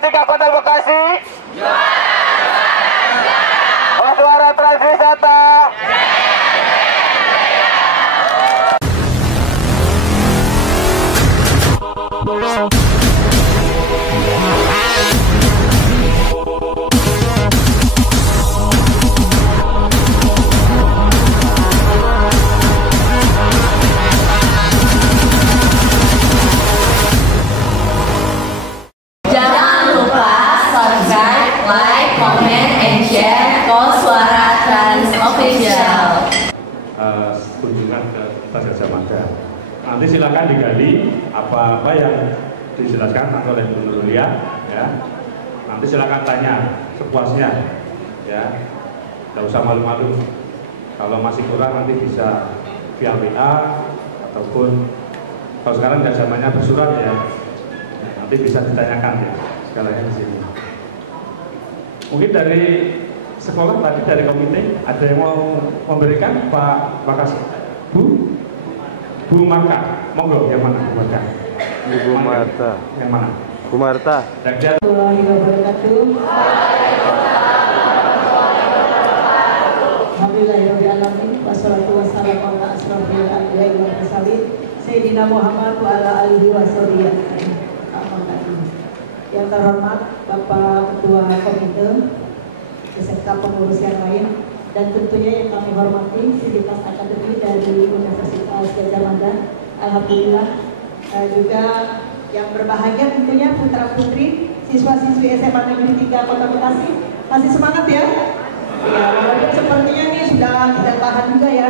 3 Kota Bekasi. Suara Transwisata. Jangan lupa subscribe, like, comment, and share Suara Trans Official. Kunjungan ke Kota Gajah Mada. Nanti silakan digali apa yang dijelaskan oleh Bu Nurlia, ya. Nanti silakan tanya sepuasnya, ya. Tidak usah malu-malu. Kalau masih kurang nanti bisa via WA ataupun kalau sekarang nggak zamannya bersurat, ya. Nanti bisa ditanyakan, ya, segalanya di sini. Mungkin dari sekolah tadi, dari komite, ada yang mau memberikan Pak Makasih? Bu Marta, monggo, yang mana Bu Marta? Ibu Marta. Yang mana? Bu Marta. Alhamdulillahirrahmanirrahim. Wassalatu wassalamu ala asrofil anbiya'i wal mursalin Sayyidina Muhammad wa ala alihi wa sahbihi. Yang terhormat Bapak Ketua Komite beserta pengurus yang lain, dan tentunya yang kami hormati Sindikas Akademi dari Universitas Gajah Mada. Alhamdulillah, juga yang berbahagia tentunya putra-putri siswa-siswi SMA Negeri 3 Kota Bekasi. Masih semangat ya? Ya, walaupun sepertinya ini sudah tidak tahan juga ya.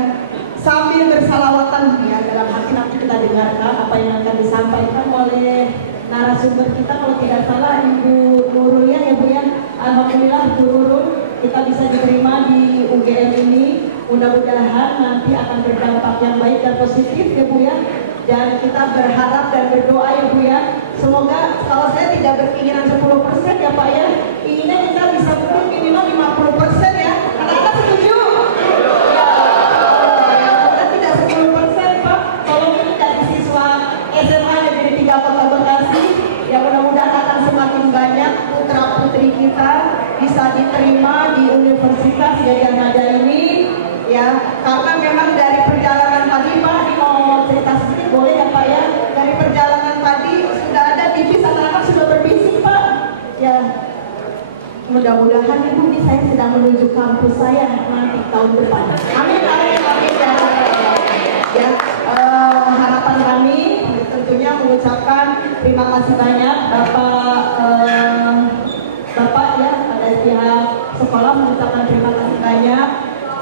Sambil bersalawatan ya, dalam hati nanti kita dengarkan apa yang akan disampaikan oleh narasumber kita, kalau tidak salah Ibu Nurul ya Bu ya. Alhamdulillah Bu Nurul, kita bisa diterima di UGM ini. Mudah-mudahan nanti akan berdampak yang baik dan positif ya Bu ya. Dan kita berharap dan berdoa ya Bu ya. Semoga, kalau saya tidak berkeinginan 10% ya Pak ya, inginnya kita bisa minimal 50% ya. Anak-anak setuju? Ya, kita tidak 10% Pak. Kalau ini dari siswa SMA Negeri 3 Kota Bekasi, ya mudah-mudahan akan semakin banyak putra-putri kita bisa diterima di Universitas Gajah Mada ini ya. Karena memang dari perjalanan tadi Pak, ini mau cerita sedikit boleh ya Pak ya. Dari perjalanan tadi sudah ada tipis, anak-anak sudah berbisik Pak ya. Mudah-mudahan Ibu, ini saya sedang menuju kampus saya nanti tahun depan. Amin, amin, amin ya. Harapan kami tentunya mengucapkan terima kasih banyak Bapak ya, pada pihak sekolah mengucapkan terima kasih banyak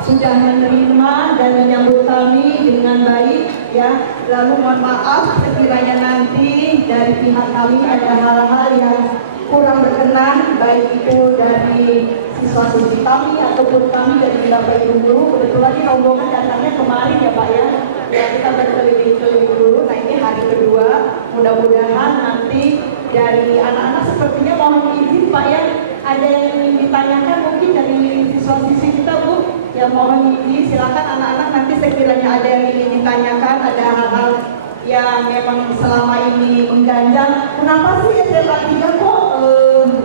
sudah menerima dan menyambut kami dengan baik ya. Lalu mohon maaf sekiranya nanti dari pihak kami ada hal-hal yang kurang berkenan, baik itu dari siswa-siswi kami ataupun kami dari Bapak Ibu Guru. Kebetulan ini rombongan datangnya kemarin ya Pak ya. Ya, kita berkeliling-keliling dulu. Nah, ini hari kedua. Mudah-mudahan nanti dari anak-anak sepertinya mohon izin Pak ya, ada yang ingin ditanyakan mungkin dari siswa-siswi kita Bu. Ya mohon izin, silakan anak-anak, nanti sekiranya ada yang ingin ditanyakan, ada hal-hal yang memang selama ini mengganjal. Kenapa sih SMA 3 kok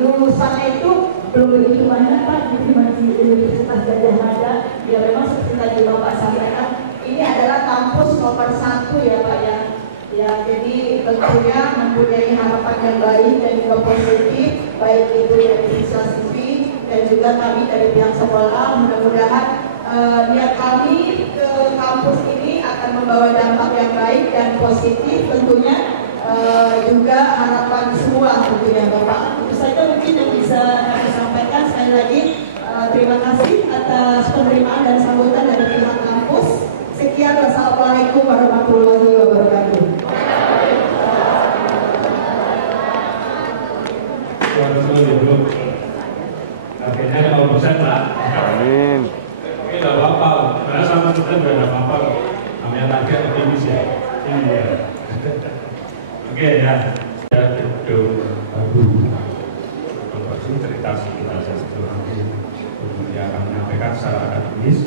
lulusannya itu belum begitu banyak Pak di Universitas Gajah Mada? Ya memang seperti tadi Bapak sampaikan, ini adalah kampus nomor 1 ya Pak ya. Ya, jadi tentunya mempunyai harapan yang baik dan juga positif, baik itu dari siswa-siswi dan juga kami dari pihak sekolah. Mudah-mudahan niat kami ke kampus ini akan membawa dampak yang baik dan positif tentunya, juga harapan semua tentunya Bapak. Itu saja mungkin yang bisa kami sampaikan. Sekali lagi terima kasih atas penerimaan dan sambutan dari pihak kampus. Sekian, wassalamualaikum warahmatullahi wabarakatuh. Akhirnya 0% Pak. Amin. Oke, tidak apa-apa. Karena sama kita juga tidak apa-apa. Namanya target optimis ya. Iya. Oke ya. Ya, gedung baru. Konversi cerita kita sebelum nanti kemudian akan menyampaikan secara akademis.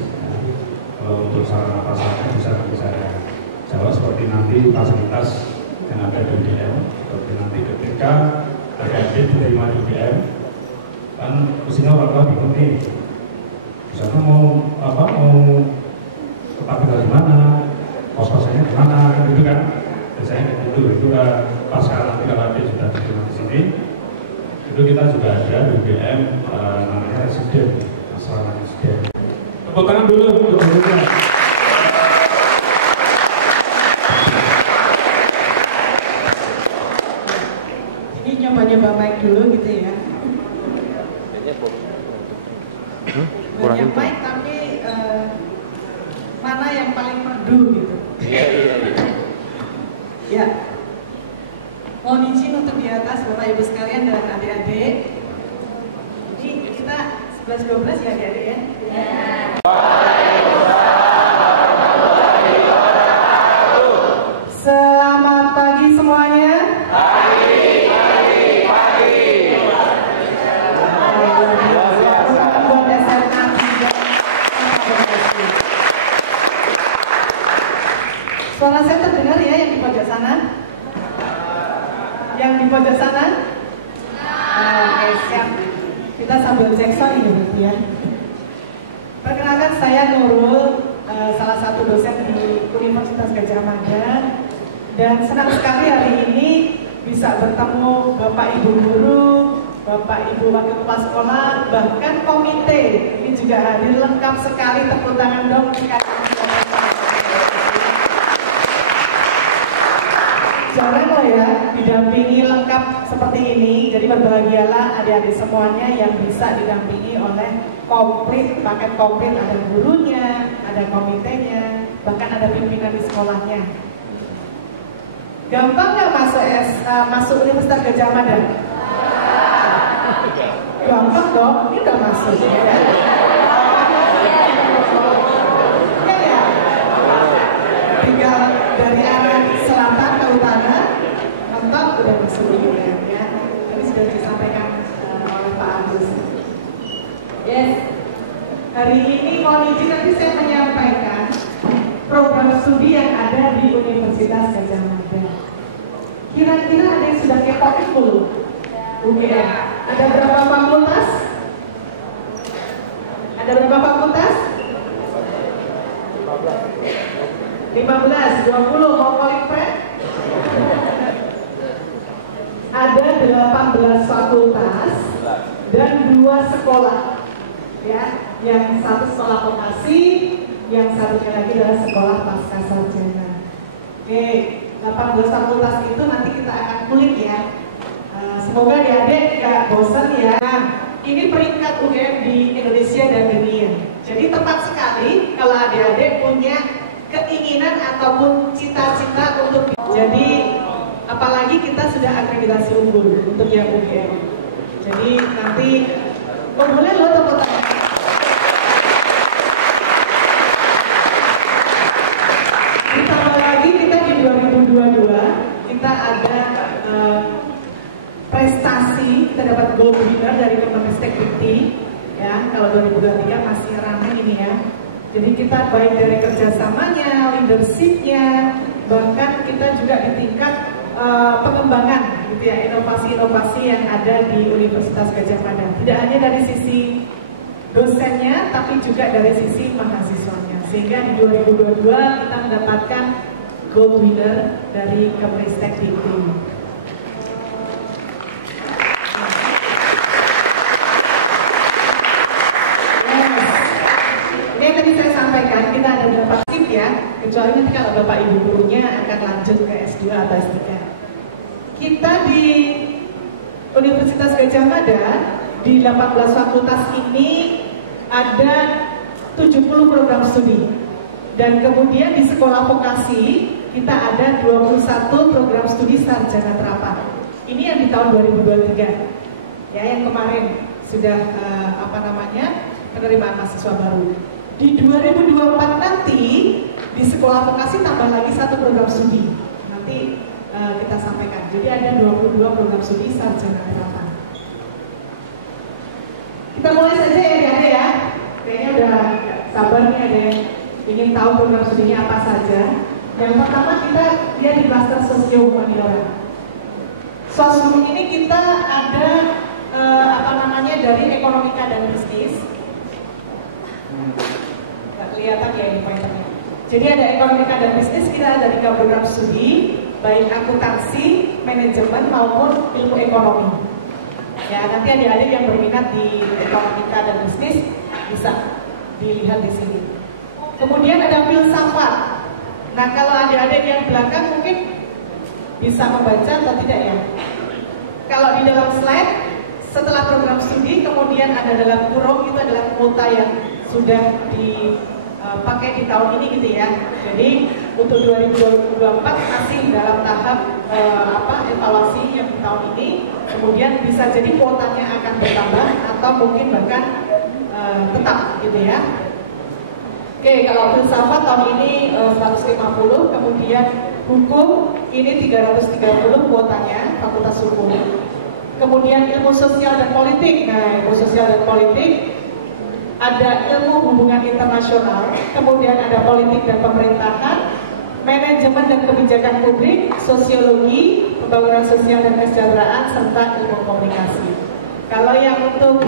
Untuk sarana prasarana bisa saya jawab seperti nanti fasilitas yang ada di UGM, seperti nanti ketika adik-adik diterima di UGM, kan mestinya orang tua bingung nih, misalnya mau tempat tinggal di mana, kos-kosannya di mana, kan gitu kan. Biasanya itu pas nanti kalau adik sudah diterima di sini, itu kita juga ada di UGM namanya residen, asrama residen. Tepuk tangan dulu untuk gurunya. Ini nyoba-nyoba mic dulu gitu ya. Banyak mic tapi mana yang paling merdu gitu. Ya. Mohon izin untuk di atas Bapak Ibu sekalian dan adik-adik. Ini kita 11-12 ya adik-adik ya. Selamat pagi semuanya. Suara saya terdengar ya yang di pojok sana? Yang di pojok sana? Oke, siap. Kita sambil cek sound ini ya. Perkenalkan saya Nurul, salah satu dosen di Universitas Gadjah Mada, dan senang sekali hari ini bisa bertemu Bapak Ibu guru, Bapak Ibu wakil kepala sekolah, bahkan komite. Ini juga hadir lengkap sekali, tepuk tangan dong. Jarang loh ya didampingi lengkap seperti ini. Jadi berbahagialah adik-adik semuanya yang bisa didampingi oleh komplit, paket komplit. Ada gurunya, ada komitenya, bahkan ada pimpinan di sekolahnya. Gampang nggak masuk Universitas Gadjah Mada? Gampang dong, ini udah masuk ya. Tinggal dari arah selatan ke utara, mentok udah masuk ya. Ini sudah disampaikan oleh Pak Agus. Yes. Hari ini mohon izin nanti saya menyampaikan program studi yang ada di Universitas Gadjah Mada. Kira-kira ada yang sudah kepoin belum? UGM. Ada berapa fakultas? Ada berapa fakultas? 15, 20, mau calling friend? Ada 18 fakultas dan 2 sekolah, ya. Yang satu sekolah vokasi, yang satunya lagi adalah sekolah pasca sarjana. Oke, 18 fakultas itu nanti kita akan kulik ya. Semoga adik-adik gak bosan ya. Nah, ini peringkat UGM di Indonesia dan dunia. Jadi tepat sekali kalau adik-adik punya keinginan ataupun cita-cita untuk. Jadi apalagi kita sudah akreditasi unggul untuk yang UGM. Jadi nanti boleh lo tepuk tangan. Ditambah lagi kita di 2022 kita ada prestasi, kita dapat gold winner dari Kemenristek Dikti ya. Kalau 2023 masih ramai ini ya. Jadi kita baik dari kerjasamanya, leadershipnya, bahkan kita juga di tingkat pengembangan gitu ya, inovasi-inovasi yang ada di Universitas Gadjah Mada. Tidak hanya dari sisi dosennya, tapi juga dari sisi mahasiswanya. Sehingga di 2022 kita mendapatkan gold winner dari Kemenristek Dikti. Tadi saya sampaikan kita ada beberapa shift ya, kecuali nanti kalau Bapak Ibu gurunya akan lanjut ke S2 atau S3. Kita di Universitas Gadjah Mada di 18 fakultas ini ada 70 program studi. Dan kemudian di sekolah vokasi kita ada 21 program studi sarjana terapan. Ini yang di tahun 2023. Ya, yang kemarin sudah penerimaan mahasiswa baru. Di 2024 nanti di sekolah vokasi tambah lagi 1 program studi. Nanti kita sampaikan. Jadi ada 22 program studi sarjana terapan. Kita mulai saja ya. Kayaknya udah sabar nih, ada yang ingin tahu program studinya apa saja. Yang pertama kita lihat di klaster sosio-humaniora. Sosbud ini kita ada dari ekonomika dan bisnis. Nggak kelihatan ya ini pointernya. Jadi ada ekonomika dan bisnis, kita ada 3 program studi, baik akuntansi, manajemen maupun ilmu ekonomi. Ya, nanti adik-adik yang berminat di ekonomika dan bisnis bisa dilihat di sini. Kemudian ada filsafat. Nah, kalau adik-adik yang belakang mungkin bisa membaca atau tidak ya? Kalau di dalam slide, setelah program studi, kemudian ada dalam kurung, itu adalah kuota yang sudah dipakai di tahun ini gitu ya. Jadi untuk 2024 masih dalam tahap evaluasi yang di tahun ini. Kemudian bisa jadi kuotanya akan bertambah atau mungkin bahkan tetap gitu ya. Oke, kalau filsafat tahun ini 150, kemudian hukum ini 330 kuotanya, fakultas hukum. Kemudian ilmu sosial dan politik. Nah, ilmu sosial dan politik ada ilmu hubungan internasional, kemudian ada politik dan pemerintahan, manajemen dan kebijakan publik, sosiologi, pembangunan sosial dan kesejahteraan, serta ilmu komunikasi. Kalau yang untuk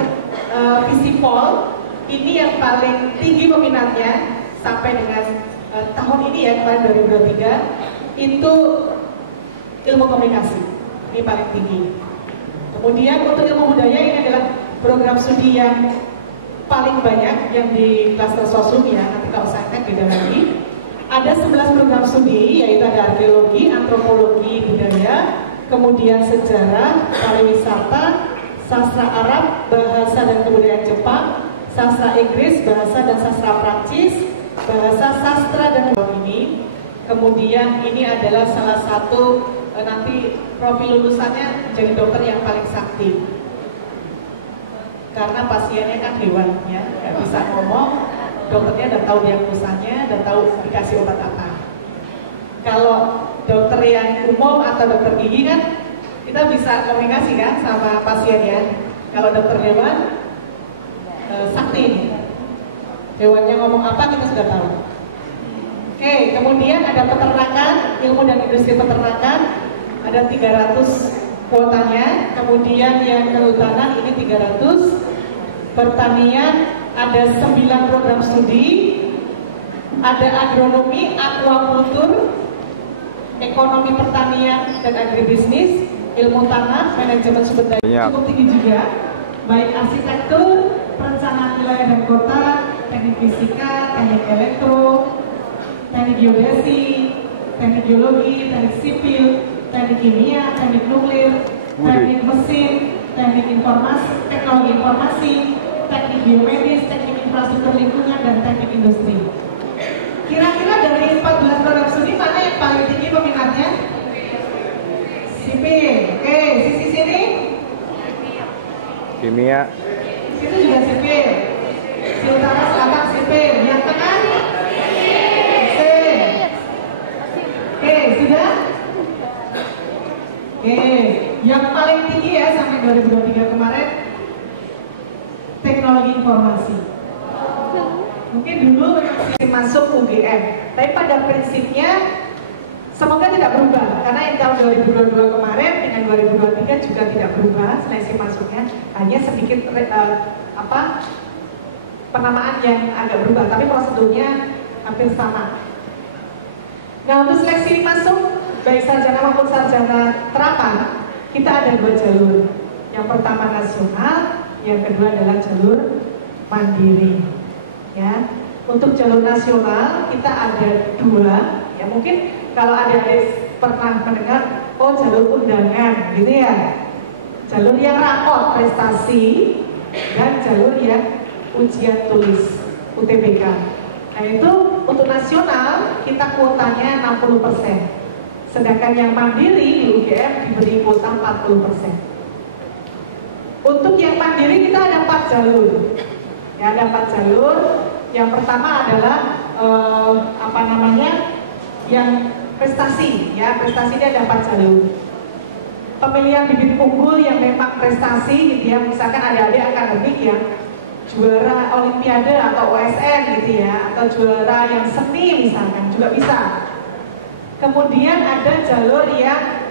Visipol, ini yang paling tinggi peminatnya sampai dengan tahun ini ya, kemarin 2023, itu ilmu komunikasi, ini paling tinggi. Kemudian untuk ilmu budaya, ini adalah program studi yang paling banyak yang di klaster sosum ya, nanti kalau saya beda lagi. Ada 11 program studi, yaitu ada arkeologi, antropologi, budaya, kemudian sejarah, pariwisata, sastra Arab, bahasa dan kebudayaan Jepang, sastra Inggris, bahasa dan sastra Prancis, bahasa sastra dan ini. Kemudian ini adalah salah satu nanti profil lulusannya jadi dokter yang paling sakti. Karena pasiennya kan hewan ya, nggak bisa ngomong, dokternya udah tahu diagnosanya, udah tahu dikasih obat apa. Kalau dokter yang umum atau dokter gigi kan kita bisa komunikasi kan sama pasiennya. Kalau dokter hewan sakti, hewannya ngomong apa kita sudah tahu. Oke, kemudian ada peternakan, ilmu dan industri peternakan, ada 300 kuotanya. Kemudian yang kehutanan ini 300, pertanian ada 9 program studi, ada agronomi, aquakultur, ekonomi pertanian dan agribisnis, ilmu tanah, manajemen sumber daya, cukup tinggi juga, baik arsitektur, perencanaan wilayah dan kota, teknik fisika, teknik elektro, teknik geodesi, teknik geologi, teknik sipil, teknik kimia, teknik nuklir, teknik mesin, teknik informasi, teknologi informasi, teknik biomedis, teknik infrastruktur lingkungan, dan teknik industri. Kira-kira dari 14 program studi mana yang paling tinggi peminatnya? Sipil. Oke, sisi sini? Kimia. Situ juga sipil. Si utara selatan sipil. Yang tengah? Mesin. Oke, sudah? Oke, yang paling tinggi ya sampai 2023 kemarin teknologi informasi. Mungkin dulu masuk UGM, tapi pada prinsipnya semoga tidak berubah, karena yang tahun 2022 kemarin dengan 2023 juga tidak berubah seleksi masuknya, hanya sedikit penamaan yang agak berubah, tapi prosedurnya hampir sama. Nah, untuk seleksi masuk baik sarjana maupun sarjana terapan, kita ada 2 jalur. Yang pertama nasional, yang kedua adalah jalur mandiri. Ya, untuk jalur nasional kita ada 2. Ya, mungkin kalau adik-adik pernah mendengar, oh jalur undangan, gitu ya. Jalur yang rapor prestasi dan jalur yang ujian tulis UTBK. Nah, itu untuk nasional kita kuotanya 60%. Sedangkan yang mandiri di UGM diberi kuota 40%. Untuk yang mandiri kita ada 4 jalur. Ya, ada 4 jalur. Yang pertama adalah yang prestasi. Ya, prestasi dia ada 4 jalur. Pemilihan bibit unggul yang memang prestasi, gitu ya. Misalkan adik-adik akademik yang juara olimpiade atau OSN gitu ya, atau juara yang seni misalkan juga bisa. Kemudian ada jalur yang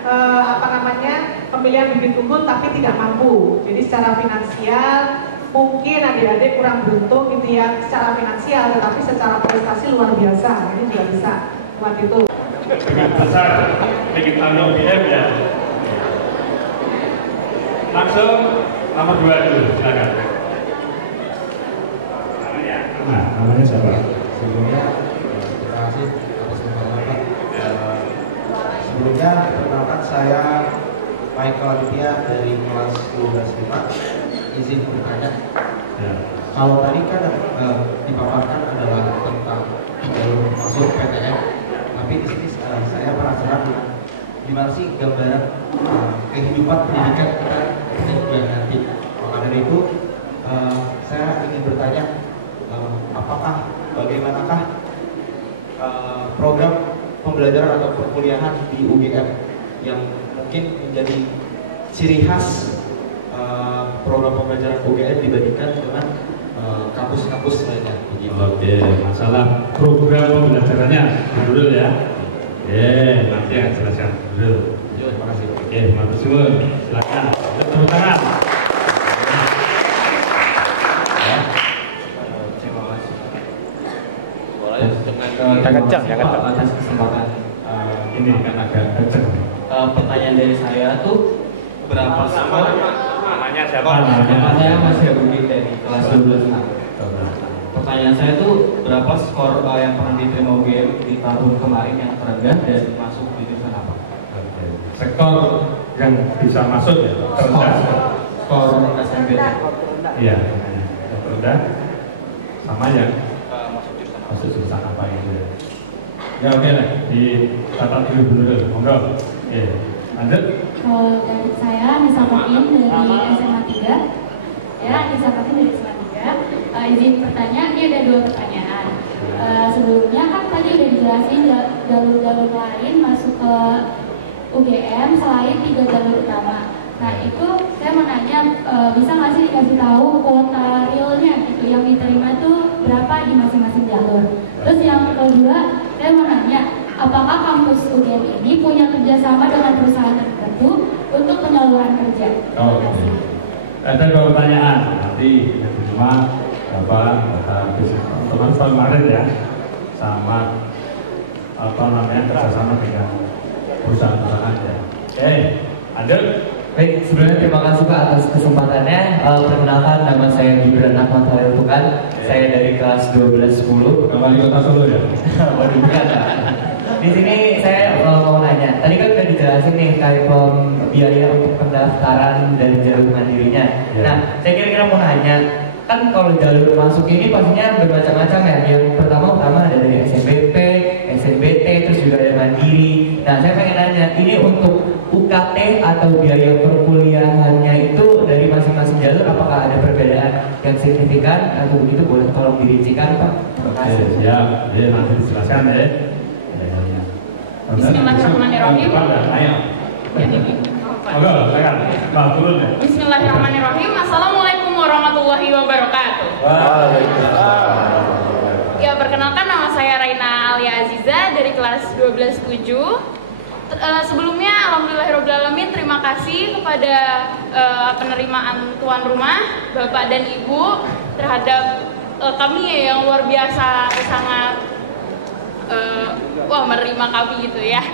pemilihan bibit unggul tapi tidak mampu. Jadi secara finansial mungkin adik-adik kurang beruntung gitu ya secara finansial, tetapi secara prestasi luar biasa. Ini juga bisa buat itu. Dengan besar sedikit tanggung BM ya. Langsung nomor 2 dulu, silakan. Namanya siapa? Sebelumnya terima kasih atas informasi Pak. Sebelumnya perkenalkan saya Michael Aditya dari kelas 12.5. Izin bertanya. Ya. Kalau tadi kan dipaparkan adalah tentang jalur masuk PTN, tapi di sini saya penasaran gimana sih gambaran kehidupan pendidikan kita juga nanti. Maka dari itu saya ingin bertanya, bagaimanakah program pembelajaran atau perkuliahan di UGM yang mungkin menjadi ciri khas program pembelajaran UGM dibandingkan dengan kampus-kampus lainnya. Oke, masalah program pembelajarannya dulu ya. Nanti akan jelaskan dulu. Terima kasih. Oke, matur suwun. Silakan. Tepuk tangan. Yang kencang, yang kencang. Atas kesempatan Ini kan agak kenceng. pertanyaan dari saya tuh berapa skor? Namanya siapa? Nama saya Mas Herudi dari kelas 12. Pertanyaan saya tuh berapa skor yang pernah diterima UGM di tahun kemarin yang terendah dan masuk di jurusan apa? Oke. Sektor yang bisa masuk ya, terendah. Skor SNBT. Iya, yang terendah sama yang Masuk jurusan masuk jurusan apa gitu ya. Ya oke lah, dicatat dulu. Monggo. Lanjut. Kalau dari saya Nisa Fatin dari SMA 3. Ya, Nisa Fatin dari SMA 3. Izin bertanya, ini ada 2 pertanyaan. Sebelumnya kan tadi udah dijelasin jalur-jalur lain masuk ke UGM selain 3 jalur utama. Nah itu saya mau nanya, bisa nggak sih dikasih tahu kuota realnya gitu yang diterima tuh berapa di masing-masing jalur? Terus yang kedua, saya mau nanya, apakah kampus UGM ini punya kerjasama dengan perusahaan tertentu untuk penyaluran kerja? Oke. Ada 2 pertanyaan. Nanti yang kedua teman kemarin ya, sama kerjasama dengan perusahaan-perusahaan ya. Oke, lanjut. Baik, sebelumnya terima kasih Pak atas kesempatannya. Perkenalkan, nama saya Gibran Ahmad Halil Tukan. Saya dari kelas 1210. Wali Kota Solo ya. Waduh, bukan Pak. Di sini saya mau nanya. Tadi kan udah dijelasin nih kayak biaya untuk pendaftaran dan jalur mandirinya. Ya. Nah, saya kira-kira mau nanya, kan kalau jalur masuk ini pastinya bermacam-macam ya. Yang pertama ada dari SNBP, SNBT, terus juga ada mandiri. Nah, saya pengen nanya, ini untuk UKT atau biaya perkuliahannya itu dari masing-masing jalur apakah ada perbedaan yang signifikan atau begitu, boleh tolong dirincikan Pak? Terima kasih. Siap, nanti dijelaskan ya. Bismillahirrahmanirrahim. Ayo. Monggo, silakan. Pak turun ya. Bismillahirrahmanirrahim. Assalamualaikum warahmatullahi wabarakatuh. Waalaikumsalam. Ya, perkenalkan nama saya Raina Alia Aziza dari kelas 12.7. Sebelumnya alhamdulillahirobbilalamin, terima kasih kepada penerimaan tuan rumah Bapak dan Ibu terhadap kami yang luar biasa sangat menerima kami gitu ya.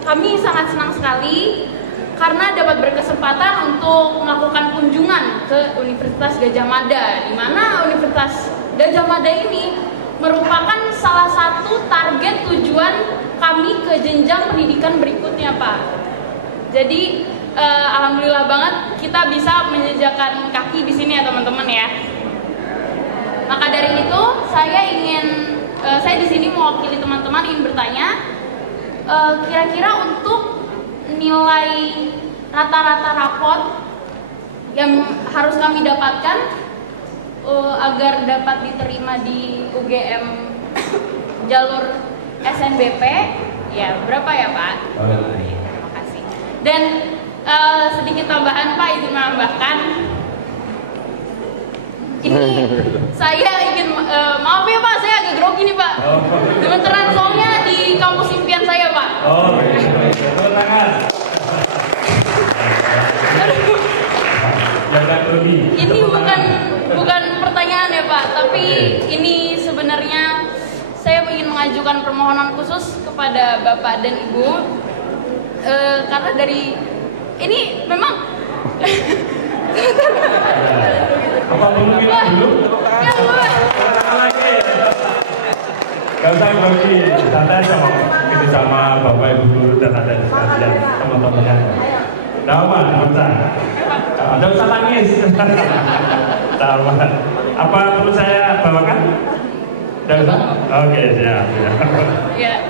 Kami sangat senang sekali karena dapat berkesempatan untuk melakukan kunjungan ke Universitas Gadjah Mada, di mana Universitas Gadjah Mada ini merupakan salah satu target tujuan kami ke jenjang pendidikan berikutnya Pak. Jadi alhamdulillah banget kita bisa menjejakkan kaki di sini ya teman-teman ya. Maka dari itu saya di sini mewakili teman-teman ingin bertanya, kira-kira untuk nilai rata-rata rapot yang harus kami dapatkan agar dapat diterima di UGM jalur SNBP, ya berapa ya Pak? Ya, terima kasih. Dan sedikit tambahan Pak, izin menambahkan, ini saya ingin maaf ya Pak, saya agak grogi nih Pak. Gemeteran soalnya di kampus impian saya Pak. Oh, tepuk tangan. Ini bukan pertanyaan ya Pak, tapi ini sebenarnya saya ingin mengajukan permohonan khusus kepada Bapak dan Ibu karena dari ini memang apa belum dulu? Gak usah grogi, santai aja ini sama Bapak Ibu guru dan ada sekalian teman-temannya. Nama ada usah nangis. Apa perlu saya bawakan? Tidak usah? Oke, siap. Ya.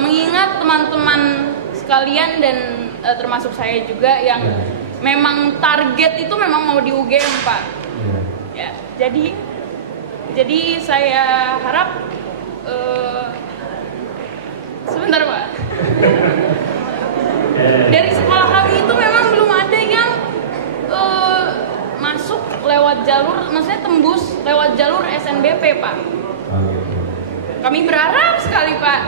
Mengingat teman-teman sekalian dan termasuk saya juga yang memang target itu memang mau di UGM Pak. Ya, jadi saya harap sebentar Pak. Dari sekolah kami itu memang belum ada yang masuk lewat jalur, maksudnya tembus lewat jalur SNBP Pak. Kami berharap sekali Pak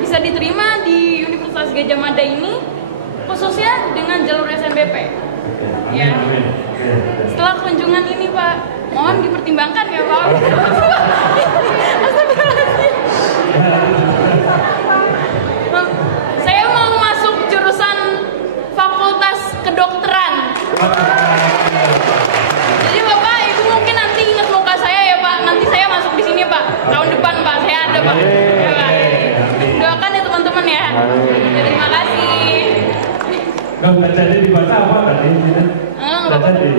bisa diterima di Universitas Gadjah Mada ini, khususnya dengan jalur SNBP. Ya. Setelah kunjungan ini Pak, mohon dipertimbangkan ya Pak. Saya mau masuk jurusan Fakultas Kedokteran. Jadi Bapak, Ibu mungkin nanti ingat muka saya ya Pak. Nanti saya masuk di sini Pak. Tahun depan Pak, saya ada Pak. Ya, Pak. Doakan ya teman-teman ya. Ya. Terima kasih. Nggak jadi dibaca apa tadi? Nggak jadi.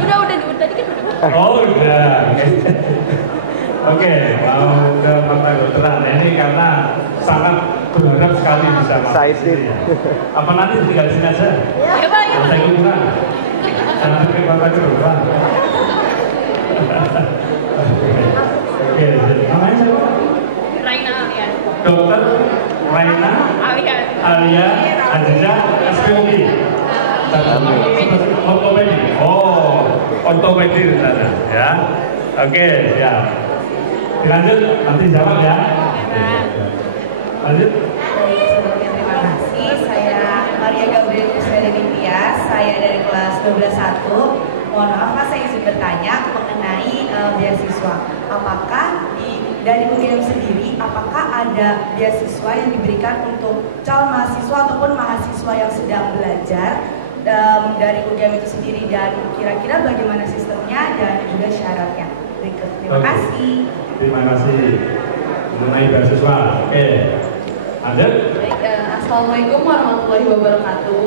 Udah tadi kan udah. Oh udah. Oke, mau ke Fakultas Kedokteran ini karena sangat berharap sekali bisa masuk. Apa nanti tinggal di sini aja? Ya Pak, ya Pak. Saya kurang. Jangan sampai Fakultas Kedokteran. Oke, namanya siapa? Raina Alia. Dokter Raina Alia Aziza SPOP. Ortopedi. Oh, ortopedi sana ya. Oke, ya. Dilanjut, nanti jawab ya. Lanjut. Sebelumnya terima kasih. Saya Maria Gabriel Kuswedintia. Saya dari kelas 12.1. Mohon maaf Pak, saya izin bertanya mengenai beasiswa. Apakah dari UGM sendiri, apakah ada beasiswa yang diberikan untuk calon mahasiswa ataupun mahasiswa yang sedang belajar dari UGM itu sendiri, dan kira-kira bagaimana sistemnya dan juga syaratnya? Berikut. Terima kasih. Terima kasih. Mengenai beasiswa, oke. Lanjut. Baik, Assalamualaikum warahmatullahi wabarakatuh.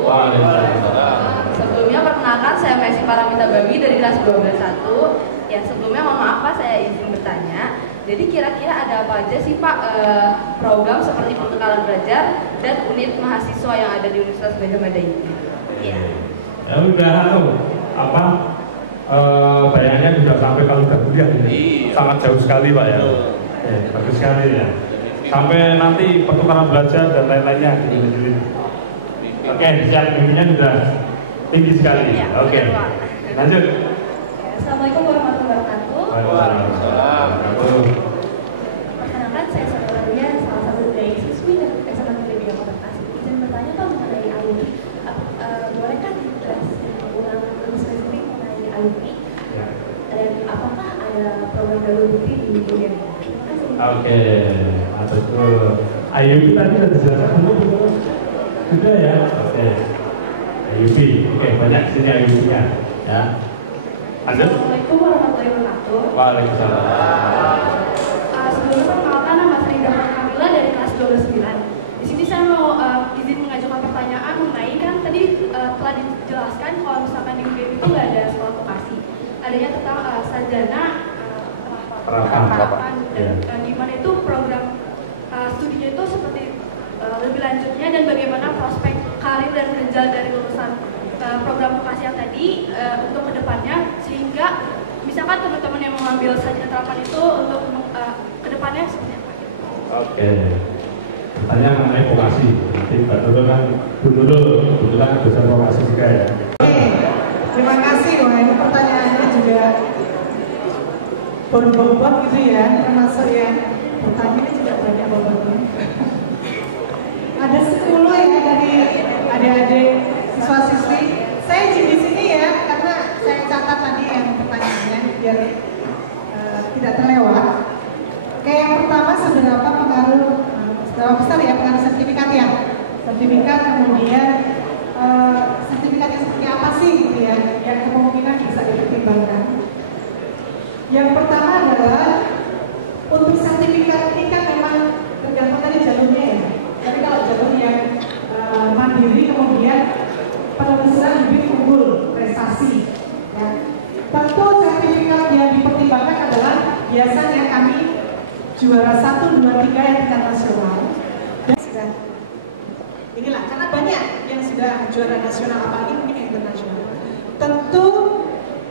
Sebelumnya perkenalkan, saya Messi Paramita Babi dari kelas 12.1. Ya, sebelumnya mohon maaf Pak, saya izin bertanya. Jadi kira-kira ada apa aja sih Pak program seperti perbekalan belajar dan unit mahasiswa yang ada di Universitas Gadjah Mada ini? Ya. Ya udah, apa? Bayangannya sudah sampai kalau udah kuliah ini. Sangat jauh sekali Pak ya. Bagus sekali ya. Sampai nanti pertukaran belajar dan lain-lainnya. Oke, siap, bimbingannya sudah tinggi sekali. Ya, oke. Lanjut. Assalamualaikum warahmatullahi wabarakatuh. Waalaikumsalam. Perkenalkan, saya saudara Ria, salah satu dari siswi dan SMA Negeri Bidang Komunikasi. Izin bertanya Pak mengenai alumni. Bolehkah dijelaskan ulang lebih spesifik mengenai alumni? Dan apakah ada program dalam bukti di UGM? Terima kasih. Oke, betul. IUP tadi sudah dijelaskan belum? Sudah ya. Oke. IUP. Oke, banyak sini IUP-nya. Ya. Assalamualaikum warahmatullahi wabarakatuh. Waalaikumsalam. Sebelumnya perkenalkan, nama saya Dr. Kamila dari kelas 12.9. Di sini saya mau izin mengajukan pertanyaan mengenai, kan tadi telah dijelaskan kalau misalkan di UGM itu nggak ada sekolah vokasi. Adanya tentang sarjana penerapan dan di mana itu program studinya itu seperti lebih lanjutnya dan bagaimana prospek karir dan kerja dari lulusan program vokasi yang tadi untuk kedepannya, sehingga misalkan teman-teman yang mengambil sarjana terapan itu untuk kedepannya seperti apa? Oke. Pertanyaan mengenai vokasi. Nanti Mbak Nurul kan kebetulan dosen vokasi juga ya. Oke, terima kasih. Wah, ini pertanyaannya juga berbobot gitu ya, termasuk yang pertanyaannya juga banyak bobotnya. Ada 10 ya dari adik-adik siswa-siswi. Saya di sini ya, karena saya catat tadi yang pertanyaannya biar tidak terlewat. Oke, yang pertama seberapa besar ya pengaruh sertifikat ya? Sertifikat, kemudian sertifikatnya seperti apa sih gitu ya, yang kemungkinan bisa dipertimbangkan. Yang pertama adalah untuk sertifikat ini kan memang tergantung dari jalurnya ya. Tapi kalau jalur yang mandiri kemudian penelusuran lebih unggul prestasi ya. Tentu sertifikat yang dipertimbangkan adalah biasanya kami juara 1, 2, 3 yang tingkat nasional dan sudah inilah karena banyak yang sudah juara nasional apalagi mungkin internasional. Tentu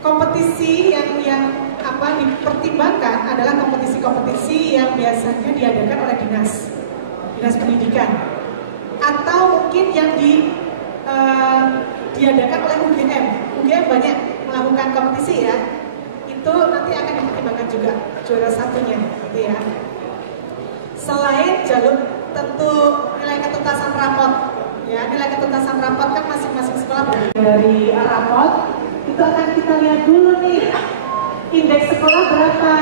kompetisi yang dipertimbangkan adalah kompetisi-kompetisi yang biasanya diadakan oleh dinas pendidikan atau mungkin yang diadakan oleh UGM. UGM banyak melakukan kompetisi ya. Itu nanti akan dipertimbangkan juga juara satunya gitu ya. Selain jalur tentu nilai ketuntasan rapot ya, nilai ketuntasan rapot kan masing-masing sekolah berbeda. Dari rapot itu akan kita lihat dulu nih indeks sekolah berapa,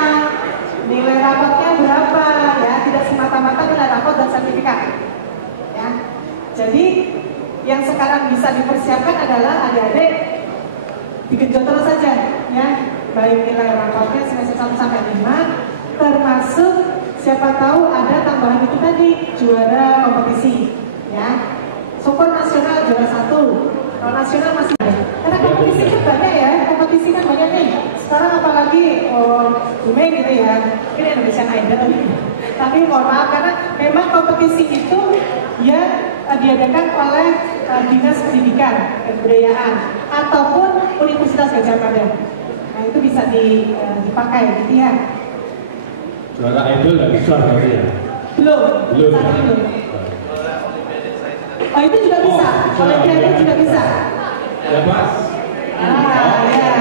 nilai rapotnya berapa ya, tidak semata-mata nilai rapot dan sertifikat ya. Jadi yang sekarang bisa dipersiapkan adalah adik-adik digenjot terus saja ya, baik nilai rapotnya semester 1 sampai 5 termasuk siapa tahu ada tambahan itu tadi juara kompetisi ya. Syukur nasional juara 1, kalau nasional masih ada. Karena kompetisi kan banyak ya, kompetisi kan banyak nih. Sekarang apalagi Bume gitu ya, ini Indonesian Idol. Tapi mohon maaf karena memang kompetisi itu ya diadakan oleh Dinas Pendidikan dan Kebudayaan ataupun Universitas Gadjah Mada. Nah itu bisa dipakai gitu ya. Juara idol nggak bisa berarti ya? Belum. Oh itu juga bisa, Olimpiade juga bisa. Ya mas. Ya.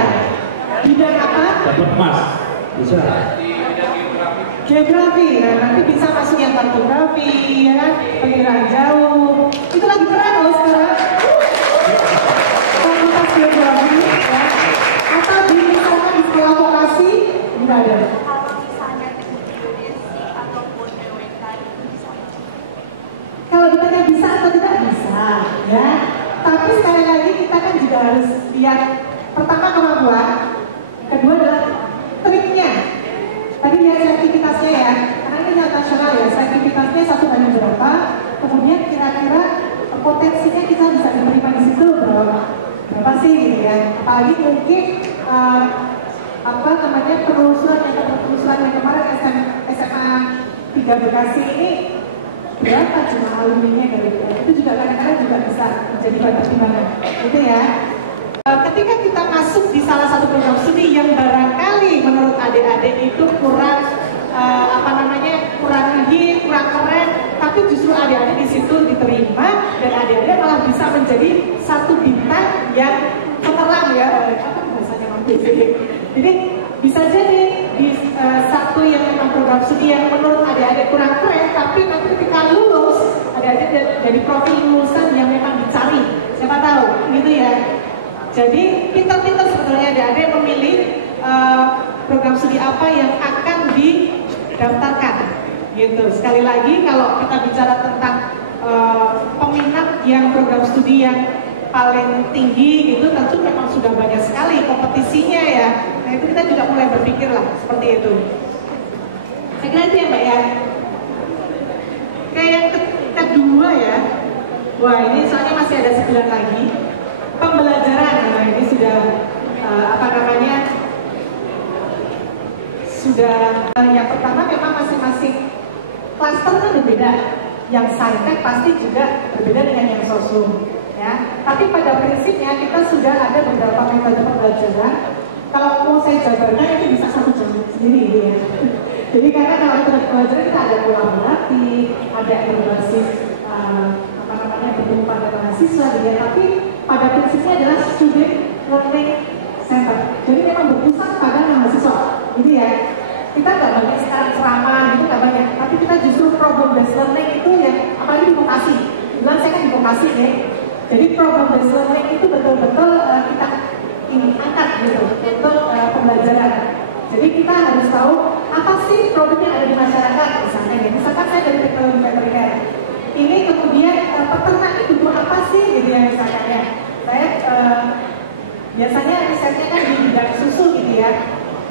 Bidang apa? Dapat emas. Bisa. Geografi, nah nanti bisa masuk yang kartografi, ya kan? Pengiraan jauh. Itu lagi keren loh sekarang. Fakultas geografi, ya. Atau di misalkan di sekolah vokasi, juga ada. Kalau ditanya bisa atau tidak bisa, ya. Tapi sekali lagi kita kan juga harus lihat pertama kemampuan, kedua adalah triknya. Tadi lihat sertifikatnya ya, karena ini nasional ya, sertifikatnya 1 banding berapa, kemudian kira-kira potensinya kita bisa diterima di situ berapa sih gitu ya. Apalagi mungkin penelusuran yang kemarin SMA 3 Bekasi ini berapa cuma alumninya dari itu juga kadang-kadang juga bisa menjadi bahan pertimbangan gitu ya. Ketika kita masuk di salah satu program studi yang barangkali menurut adik-adik itu kurang kurang hit, kurang keren, tapi justru adik-adik di situ diterima dan adik-adik malah bisa menjadi satu bintang yang cemerlang ya, apa bahasanya mampu. Jadi bisa jadi di satu yang memang program studi yang menurut adik-adik kurang keren, tapi nanti ketika lulus adik-adik jadi profil lulusan yang memang dicari, siapa tahu gitu ya. Jadi pintar-pintar sebetulnya adik-adik memilih program studi apa yang akan didaftarkan gitu. Sekali lagi kalau kita bicara tentang peminat yang program studi yang paling tinggi itu tentu memang sudah banyak sekali kompetisinya ya. Nah itu kita juga mulai berpikir lah seperti itu. Saya kira itu ya Mbak ya. Kayak yang kedua ya. Wah ini soalnya masih ada 9 lagi. Pembelajaran, nah ini sudah yang pertama memang masing-masing klaster kan berbeda. Yang saintek pasti juga berbeda dengan yang sosum ya. Tapi pada prinsipnya kita sudah ada beberapa metode pembelajaran. Kalau mau saya jabarkan itu bisa 1 jam sendiri ya. Jadi karena kalau metode pembelajaran kita ada kolaboratif, ada yang berbasis bertemu pada mahasiswa gitu ya. Tapi pada prinsipnya adalah student learning center. Jadi memang berpusat pada mahasiswa, gitu ya. kita nggak banyak sekarang ceramah itu nggak banyak, tapi kita justru problem based learning itu ya, apalagi di vokasi. Bilang saya kan di vokasi ya, jadi problem based learning itu betul-betul kita ini angkat gitu untuk pembelajaran. Jadi kita harus tahu apa sih problem yang ada di masyarakat misalnya. Misalkan saya dari teknologi veteriner, ini kemudian peternak itu butuh apa sih gitu ya misalkan ya. Saya biasanya risetnya kan di bidang susu gitu ya.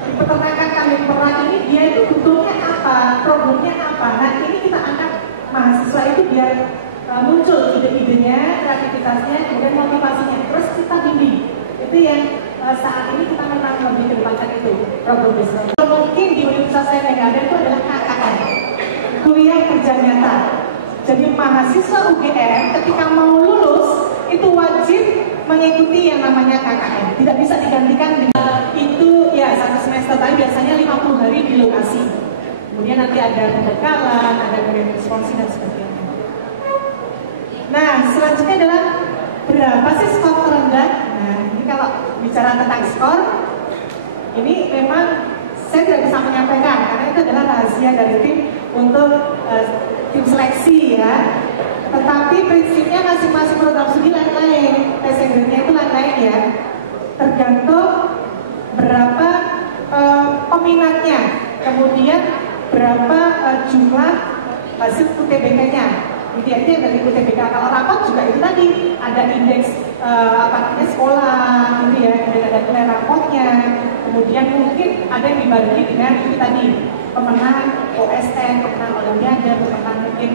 Di peternakan kambing perah ini dia itu butuhnya apa, problemnya apa. Nah ini kita angkat mahasiswa itu biar muncul ide-idenya, kreativitasnya, kemudian motivasinya. Terus kita bimbing. Itu yang saat ini kita memang lebih kedepankan itu problem based. Mungkin di universitas saya yang ada itu adalah KKN, kuliah kerja nyata. Jadi mahasiswa UGM ketika mau lulus itu wajib mengikuti yang namanya KKN. Tidak bisa digantikan dengan itu ya 1 semester, tapi biasanya 50 hari di lokasi. Kemudian nanti ada pembekalan, ada kemudian responsif dan sebagainya. Nah selanjutnya adalah berapa sih skor terendah? Nah ini kalau bicara tentang skor, ini memang saya tidak bisa menyampaikan karena itu adalah rahasia dari tim untuk tim seleksi ya. Tetapi prinsipnya masing-masing program studi lain-lain, tes grade-nya itu lain-lain ya. Tergantung berapa peminatnya, kemudian berapa jumlah hasil UTBK-nya. Jadi dari UTBK, kalau rapot juga itu tadi ada indeks sekolah, gitu ya, kemudian ada nilai rapotnya, kemudian mungkin ada yang dibagi dengan itu tadi pemenang OSN, pemenang Olimpiade, pemenang mungkin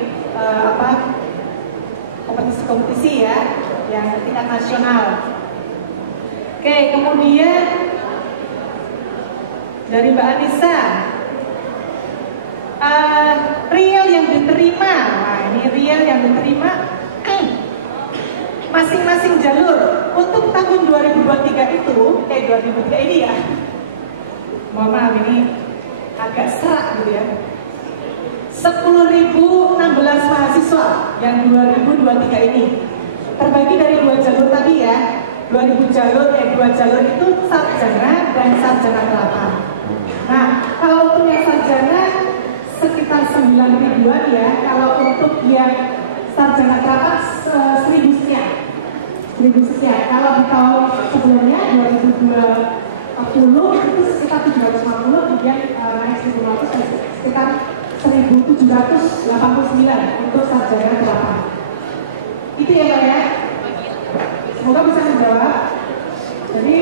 kompetisi-kompetisi ya, yang tingkat nasional. Oke, kemudian dari Mbak Anissa, real yang diterima. Nah, ini real yang diterima masing-masing jalur untuk tahun 2023 itu 2023 ini ya. Mohon maaf ini agak serak gitu ya. 10.016 mahasiswa yang 2023 ini terbagi dari 2 jalur tadi ya. 2 jalur itu sarjana dan sarjana kelapa. Nah, kalau untuk yang sarjana sekitar 9 ribuan ya. Kalau untuk yang sarjana kelapa 1.000 sekian. 1.000 sekian. Kalau di tahun sebelumnya 2020 itu sekitar 750, kemudian naik 1.500 sekitar 1.789 untuk sarjana kelapa. Itu ya Pak ya. Semoga bisa menjawab. Jadi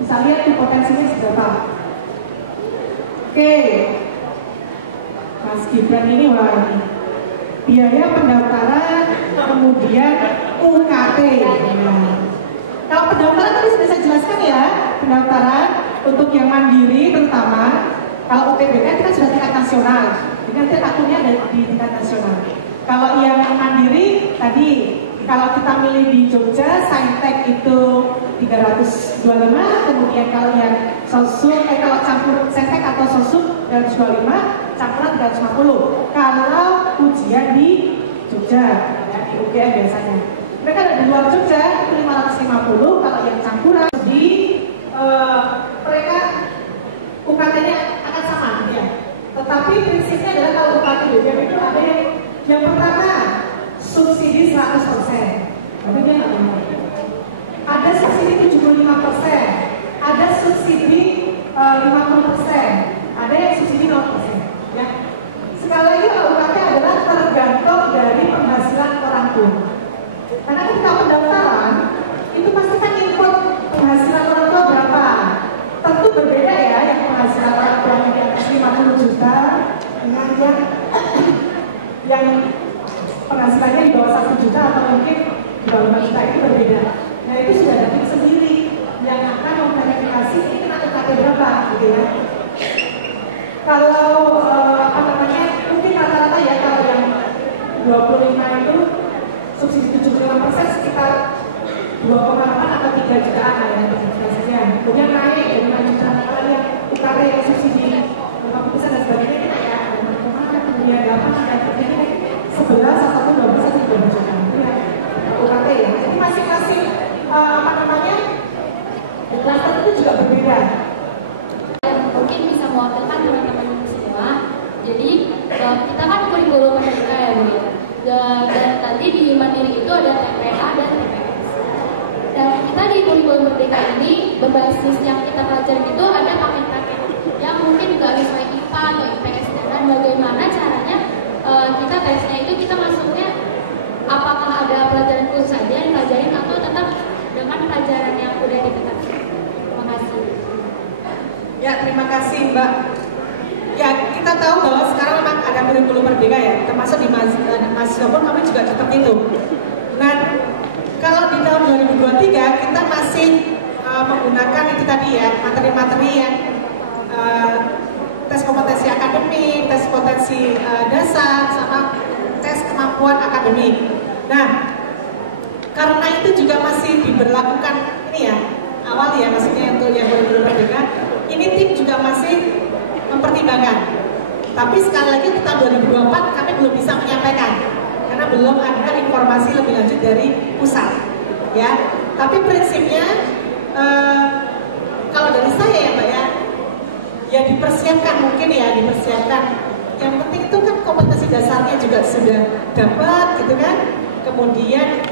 bisa lihat di potensinya seberapa. Oke. Mas Gibran ini wah ini biaya pendaftaran, kemudian UKT. Nah, kalau pendaftaran tadi sudah saya jelaskan ya, pendaftaran untuk yang mandiri terutama. Kalau UTBK kita sudah tingkat nasional, jadi nanti akunnya ada di tingkat nasional. Kalau yang mandiri tadi, kalau kita milih di Jogja, Saintek itu 325, kemudian kalau yang sosum, kalau campur Saintek atau sosum 325, campuran 350. Kalau ujian di Jogja, ya, di UGM biasanya. Mereka ada di luar Jogja itu 550. Kalau yang campuran di mereka UKT-nya akan sama ya. Tetapi prinsipnya adalah kalau UKT UGM itu ada yang pertama subsidi 100%. Ada subsidi 75%, ada subsidi 50%, ada yang subsidi 0%. Ya. Sekali lagi kalau UKT adalah tergantung dari penghasilan orang tua. Karena ketika pendaftaran itu pasti kan input penghasilan orang tua berapa. Tentu berbeda ya yang penghasilan orang tua di atas 50 juta dengan yang penghasilannya di bawah 1 juta atau mungkin di bawah 5 juta itu berbeda. Nah itu sudah ada tim sendiri yang akan memverifikasi ini kena UKT berapa gitu ya. Kalau mungkin rata-rata ya kalau yang 25 itu subsidi 75% sekitar 2,8 atau 3 jutaan lah ya saja. Kemudian naik dari 5 juta. Kalau yang UKT yang subsidi 50% dan sebagainya kita ya kemudian 8 dan terjadi 11 atau 12 atau 12 juta itu ya UKT ya. Jadi masing-masing klaster itu juga berbeda. mungkin bisa mewakilkan teman-teman semua. Jadi kita kan kurikulum merdeka ya Bu ya. Dan tadi di Mandiri itu ada TPA dan TPS. Dan kita di kurikulum merdeka ini berbasis yang kita pelajari itu ada paket-paket yang mungkin nggak sesuai IPA atau IPS, dan bagaimana caranya kita tesnya itu kita masuknya apakah ada pelajaran khusus saja yang dipelajarin atau tetap dengan pelajaran yang udah ditetapkan. Terima kasih. Ya, terima kasih Mbak. Ya, kita tahu bahwa sekarang memang ada kurikulum merdeka ya, termasuk di mahasiswa pun kami juga seperti itu. Nah, kalau di tahun 2023 kita masih menggunakan itu tadi ya, materi-materi yang tes kompetensi akademik, tes potensi dasar, sama tes kemampuan akademik. Nah, karena itu juga masih diberlakukan ini ya, awal ya maksudnya untuk yang kurikulum merdeka, ini tim juga masih mempertimbangkan. Tapi sekali lagi di tahun 2024 kami belum bisa menyampaikan karena belum ada informasi lebih lanjut dari pusat. Ya, tapi prinsipnya kalau dari saya ya Mbak ya dipersiapkan mungkin ya dipersiapkan. Yang penting itu kan kompetensi dasarnya juga sudah dapat gitu kan. Kemudian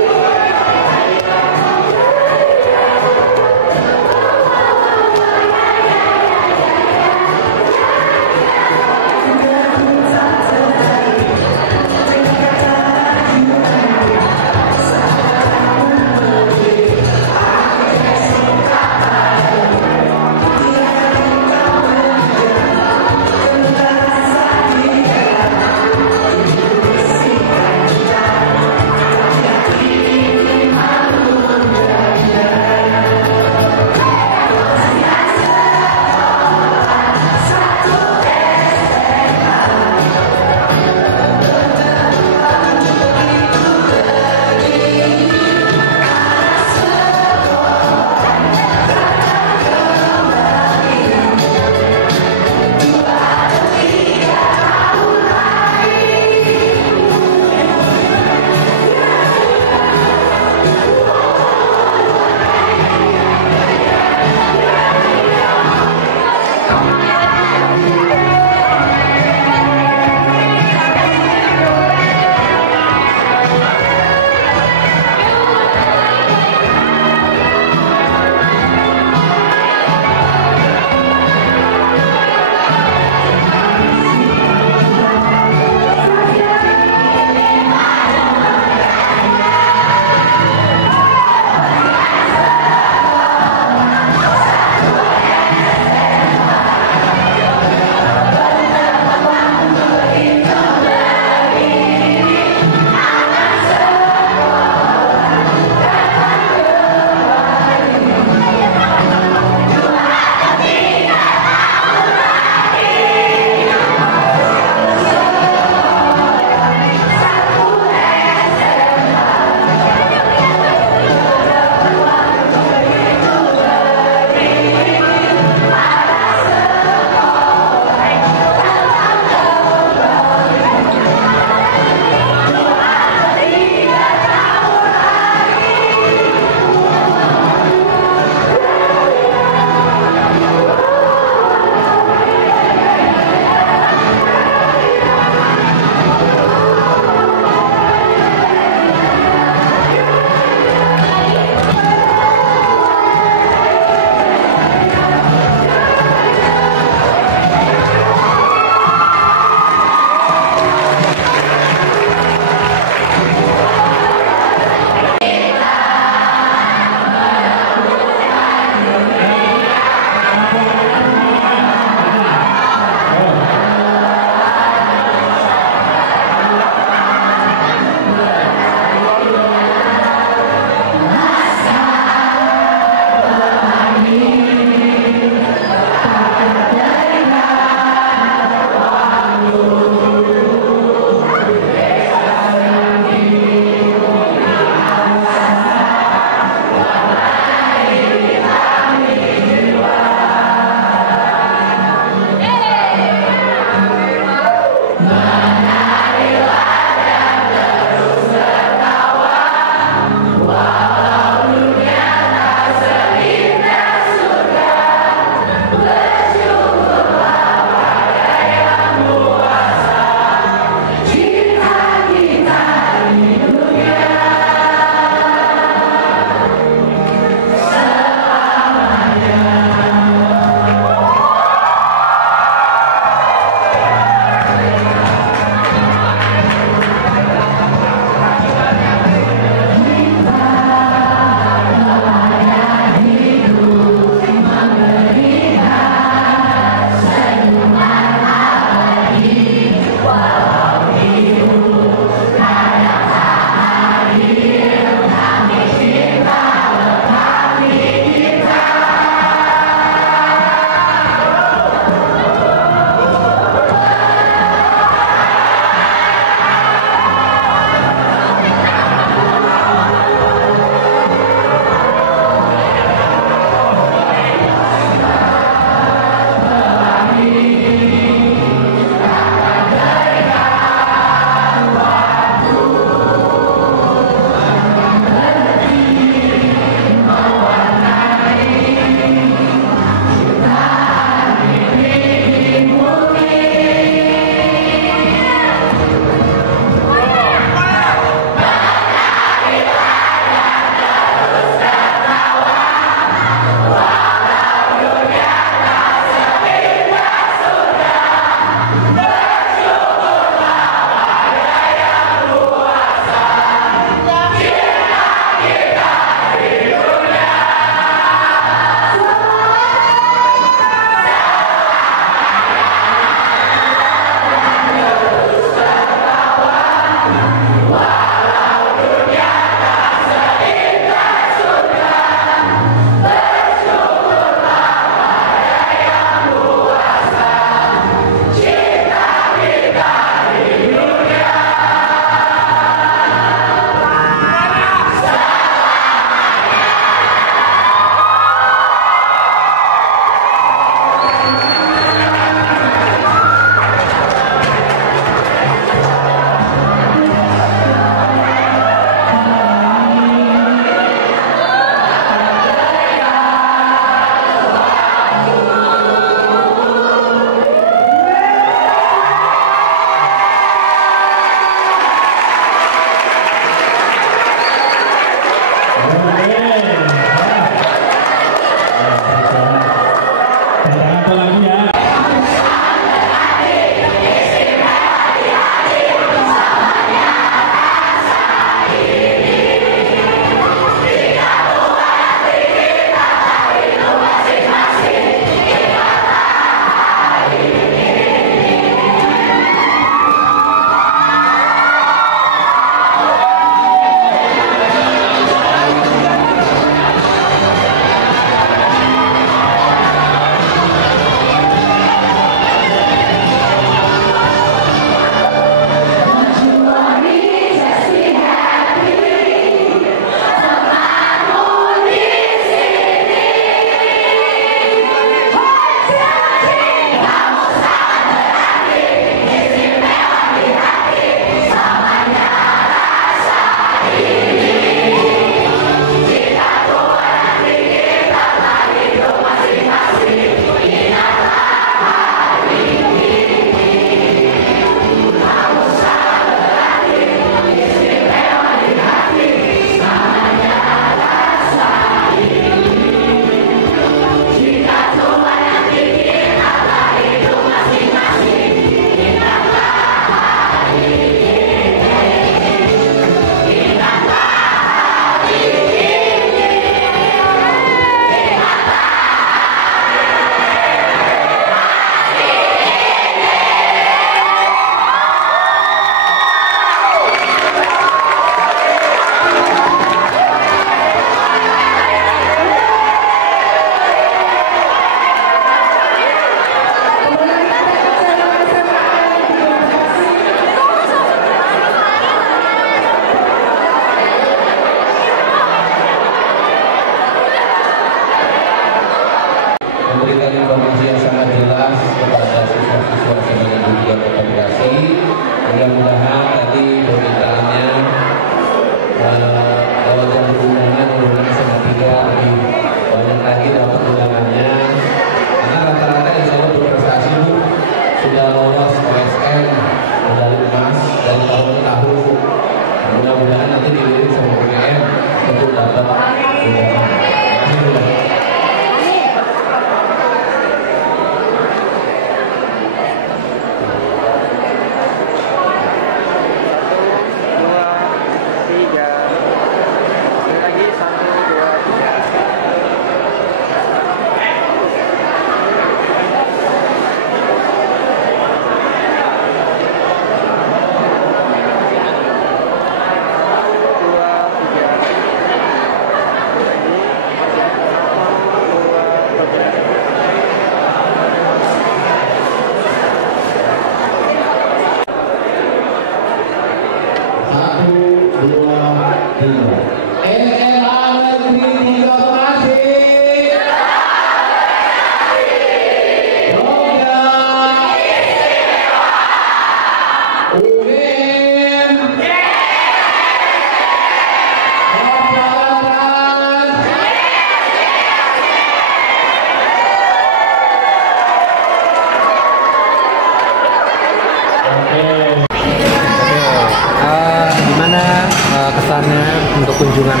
Kesannya untuk kunjungan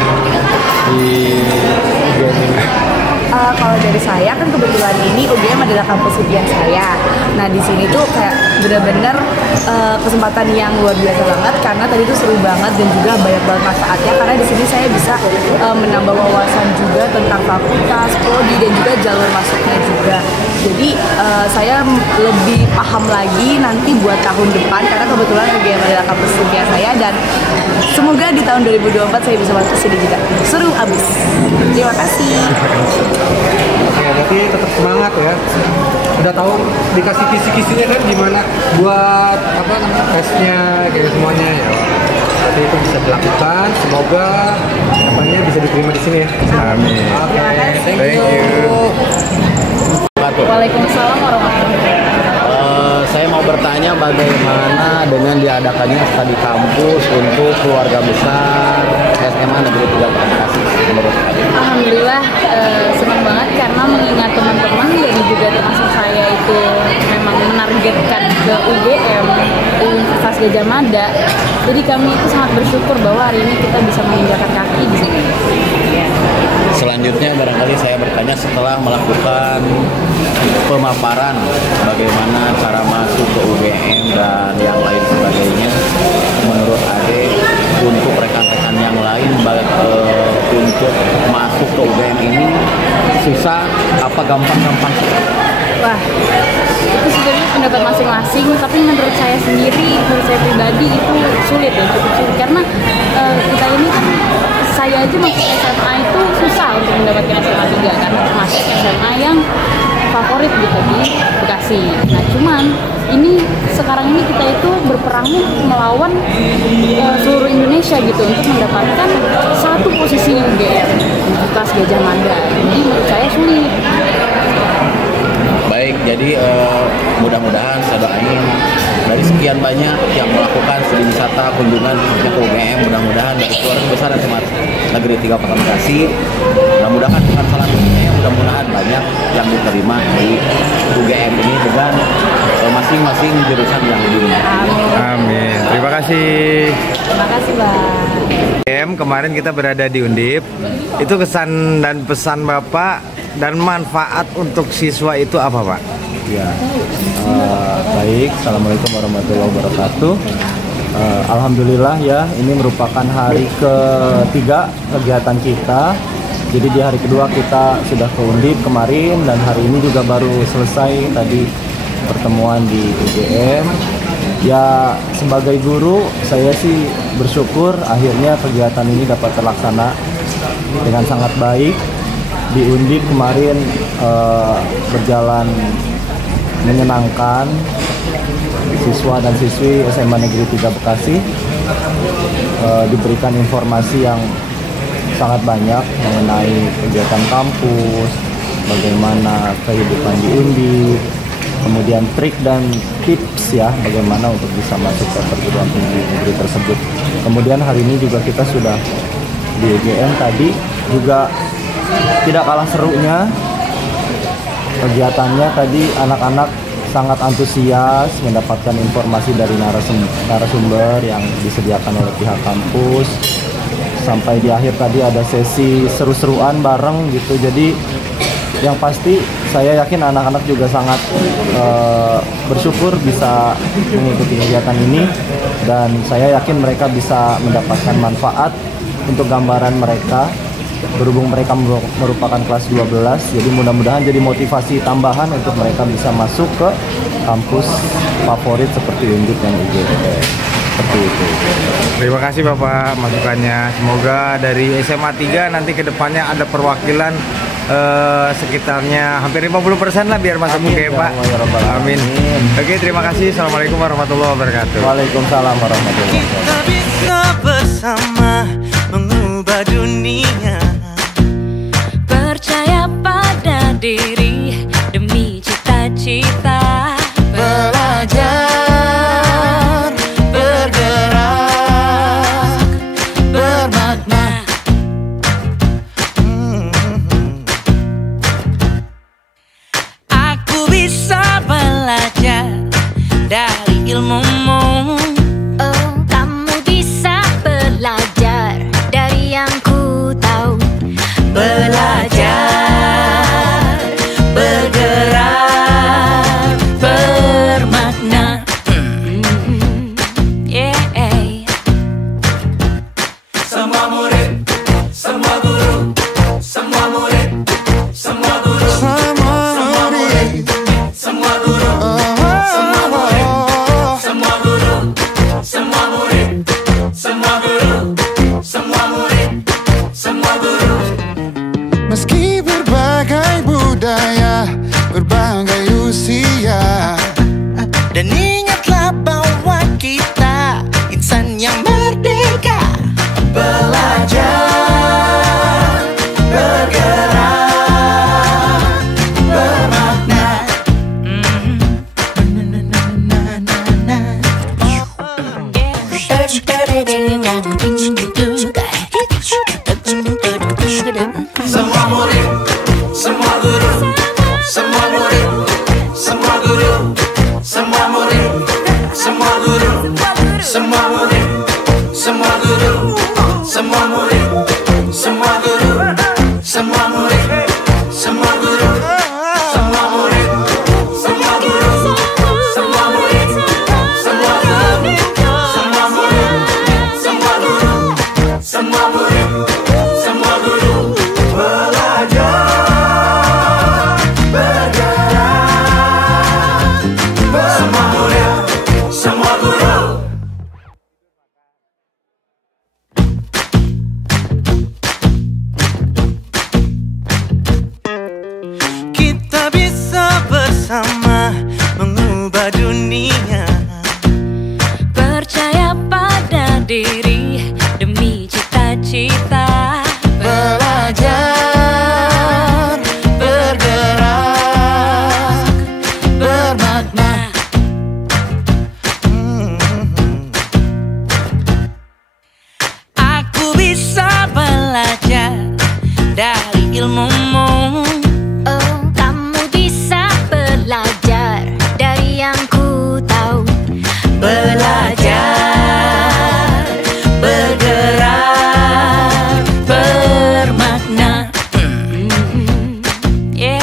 di UGM ini? Kalau dari saya kan kebetulan ini UGM adalah kampus impian saya. Nah di sini tuh kayak benar-benar kesempatan yang luar biasa banget karena tadi tuh seru banget dan juga banyak banget manfaatnya karena di sini saya bisa menambah wawasan juga tentang fakultas, prodi dan juga jalur masuknya juga. Jadi saya lebih paham lagi nanti buat tahun depan karena kebetulan UGM adalah kampus impian saya dan semoga di tahun 2024 saya bisa masuk sini juga. Seru abis. Terima kasih. Oke, berarti tetap semangat ya. Udah tahu dikasih kisi-kisinya kan gimana buat apa namanya tesnya kayak semuanya ya. Berarti itu bisa dilakukan. Semoga apanya bisa diterima di sini ya. Amin. Oke, thank you. Waalaikumsalam warahmatullahi wabarakatuh. Saya mau bertanya bagaimana dengan diadakannya studi kampus untuk keluarga besar SMA Negeri 3 Bekasi menurut Adi? Alhamdulillah senang banget karena mengingat teman-teman dan juga termasuk saya itu memang menargetkan ke UGM Universitas Gadjah Mada. Jadi kami itu sangat bersyukur bahwa hari ini kita bisa menginjakan kaki di sini. Selanjutnya barangkali saya bertanya setelah melakukan pemaparan bagaimana cara masuk ke UGM dan yang lain sebagainya, menurut Ade untuk rekan-rekan yang lain untuk masuk ke UGM ini susah apa gampang-gampang? Wah, itu sebenarnya pendapat masing-masing, tapi menurut saya sendiri, menurut saya pribadi itu sulit ya, cukup sulit karena kita ini kan saya aja masuk SMA itu susah untuk mendapatkan SMA 3 karena termasuk SMA yang favorit gitu di Bekasi. Nah cuman ini sekarang ini kita itu berperang melawan seluruh Indonesia gitu untuk mendapatkan satu posisi di UGM Universitas Gadjah Mada. Jadi menurut saya sulit. Baik, jadi mudah-mudahan saya doain dari sekian banyak yang melakukan studi wisata kunjungan ke UGM, mudah-mudahan dari keluarga besar SMA Negeri 3 Kota Bekasi, mudah-mudahan dengan selanjutnya mudah-mudahan banyak yang diterima di UGM ini dengan masing-masing jurusan yang dimiliki. Amin. Terima kasih. Terima kasih, Bang. Kemarin kita berada di Undip. Itu kesan dan pesan Bapak dan manfaat untuk siswa itu apa, Pak? Ya, baik. Assalamualaikum warahmatullahi wabarakatuh. Alhamdulillah ya, ini merupakan hari ketiga kegiatan kita. Jadi di hari kedua kita sudah ke Undip kemarin dan hari ini juga baru selesai tadi pertemuan di UGM. Ya, sebagai guru saya sih bersyukur akhirnya kegiatan ini dapat terlaksana dengan sangat baik. Di Undip kemarin berjalan menyenangkan. Siswa dan siswi SMA Negeri 3 Bekasi diberikan informasi yang sangat banyak mengenai kegiatan kampus, bagaimana kehidupan di Undip, kemudian trik dan tips ya bagaimana untuk bisa masuk ke perguruan tinggi negeri tersebut. Kemudian hari ini juga kita sudah di UGM tadi juga tidak kalah serunya kegiatannya. Tadi anak-anak sangat antusias mendapatkan informasi dari narasumber yang disediakan oleh pihak kampus. Sampai di akhir tadi ada sesi seru-seruan bareng gitu. Jadi yang pasti saya yakin anak-anak juga sangat bersyukur bisa mengikuti kegiatan ini, dan saya yakin mereka bisa mendapatkan manfaat untuk gambaran mereka. Berhubung mereka merupakan kelas 12, jadi mudah-mudahan jadi motivasi tambahan untuk mereka bisa masuk ke kampus favorit seperti Undip dan UGM. Seperti itu. Terima kasih Bapak masukannya. Semoga dari SMA 3 nanti ke depannya ada perwakilan sekitarnya hampir 50% lah biar masuk UGM, Pak. Amin. Oke, terima kasih. Assalamualaikum warahmatullahi wabarakatuh. Waalaikumsalam warahmatullahi wabarakatuh. Kita bisa bersama mengubah dunia. Percaya pada diri demi cita-cita. Belajar, bergerak, bermakna. Aku bisa belajar dari ilmumu. Oh, kamu bisa belajar dari yang ku tahu. Belajar, bergerak, bermakna. Yeah. Semua murid, semua guru, semua murid, semua guru, semua murid, semua guru, semua murid, semua guru, semua murid, semua guru, semua murid, semua guru. Meski berbagai budaya, berbagai usia, Dan ingatlah bahwa kita insan yang merdeka. Belajar, bergerak, bermakna. Semua murid, semua guru, semua murid, semua guru, semua murid, semua guru, semua murid, semua guru, semua murid, semua guru, semua murid, semua guru, semua murid, semua guru, semua murid, semua guru, semua murid, semua guru, semua murid, semua guru. Belajar, bergerak, semua murid, semua guru. Kita bisa bersama mengubah dunia. Percaya pada diri demi cita-cita. Belajar, bergerak, bermakna. Aku bisa belajar dari ilmumu. Oh, kamu bisa belajar dari yang ku tahu. Belajar, bergerak, bermakna. Yeah.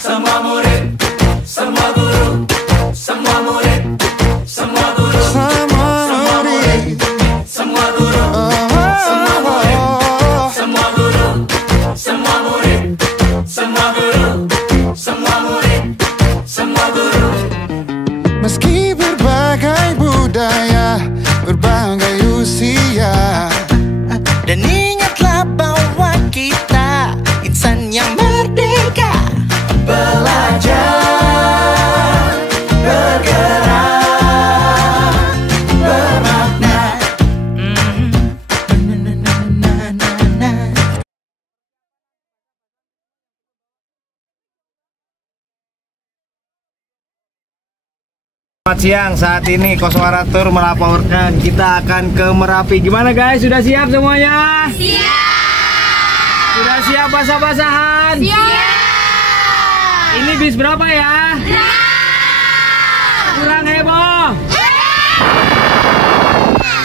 Semua murid, semua guru, semua murid, semua guru, semua murid, semua guru, semua murid, semua guru, semua murid, semua guru, semua murid, semua guru. meski berbagai budaya, berbagai usia. Dan ingatlah bahwa kita insan yang merdeka. Belajar, bergerak, bermakna. Selamat siang, saat ini Koswaratur melaporkan kita akan ke Merapi. Gimana guys, sudah siap semuanya? Siap! Sudah siap basah-basahan? Siap! Ini bis berapa ya? Kurang heboh?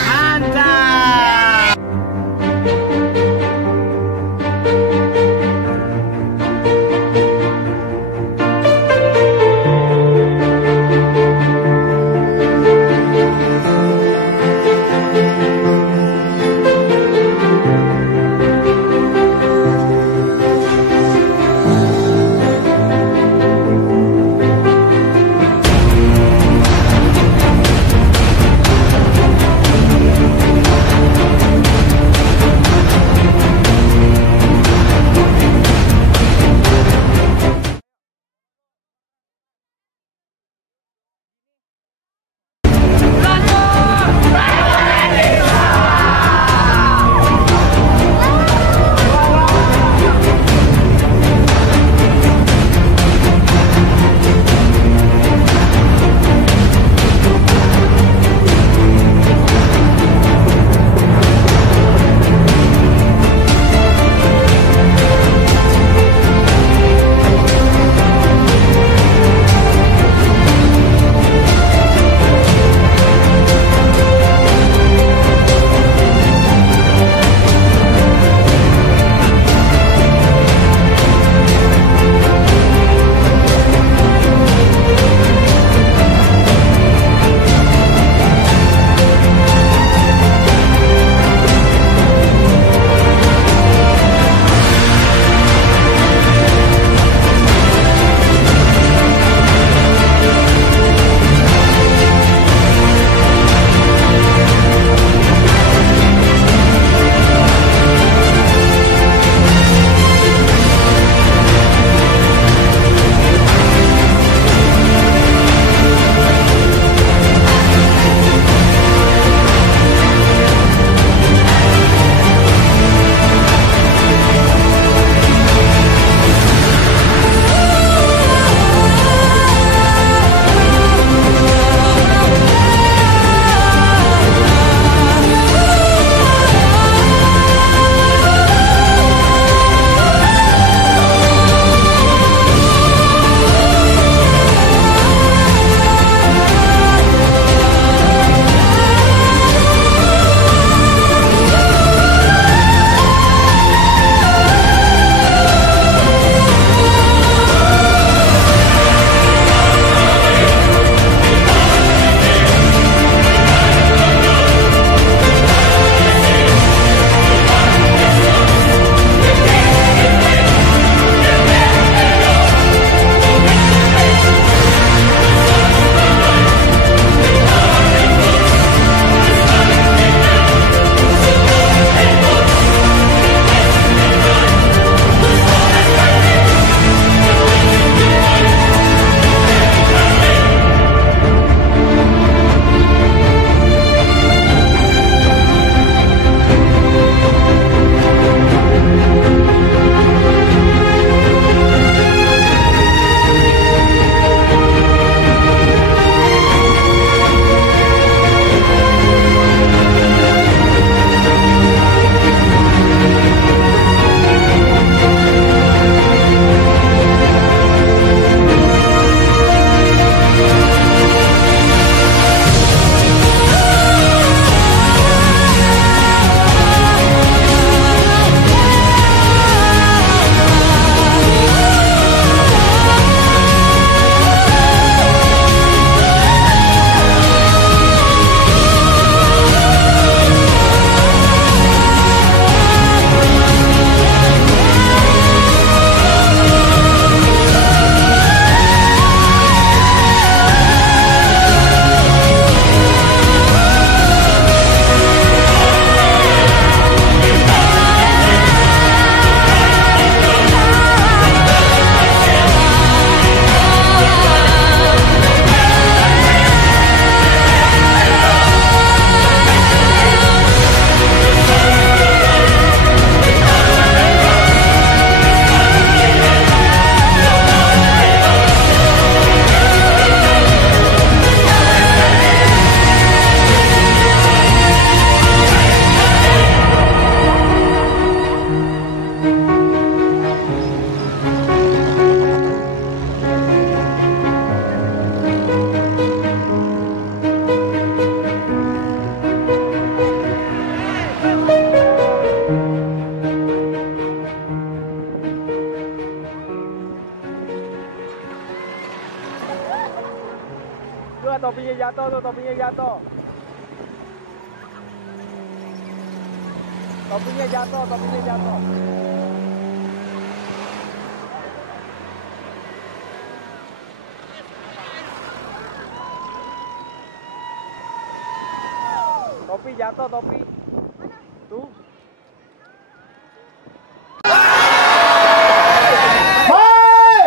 Mantap! jatuh tuh, topinya jatuh. Topinya jatuh, topinya jatuh. Topi jatuh, topi. Tuh. Hai!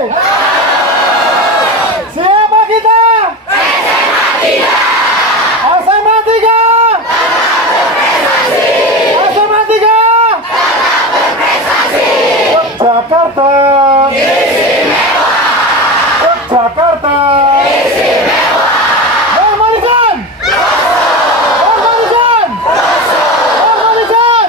Siapa kita? SMA 3. SMA 3. Jakarta. Jakarta. Harmonisan. Harmonisan. Harmonisan.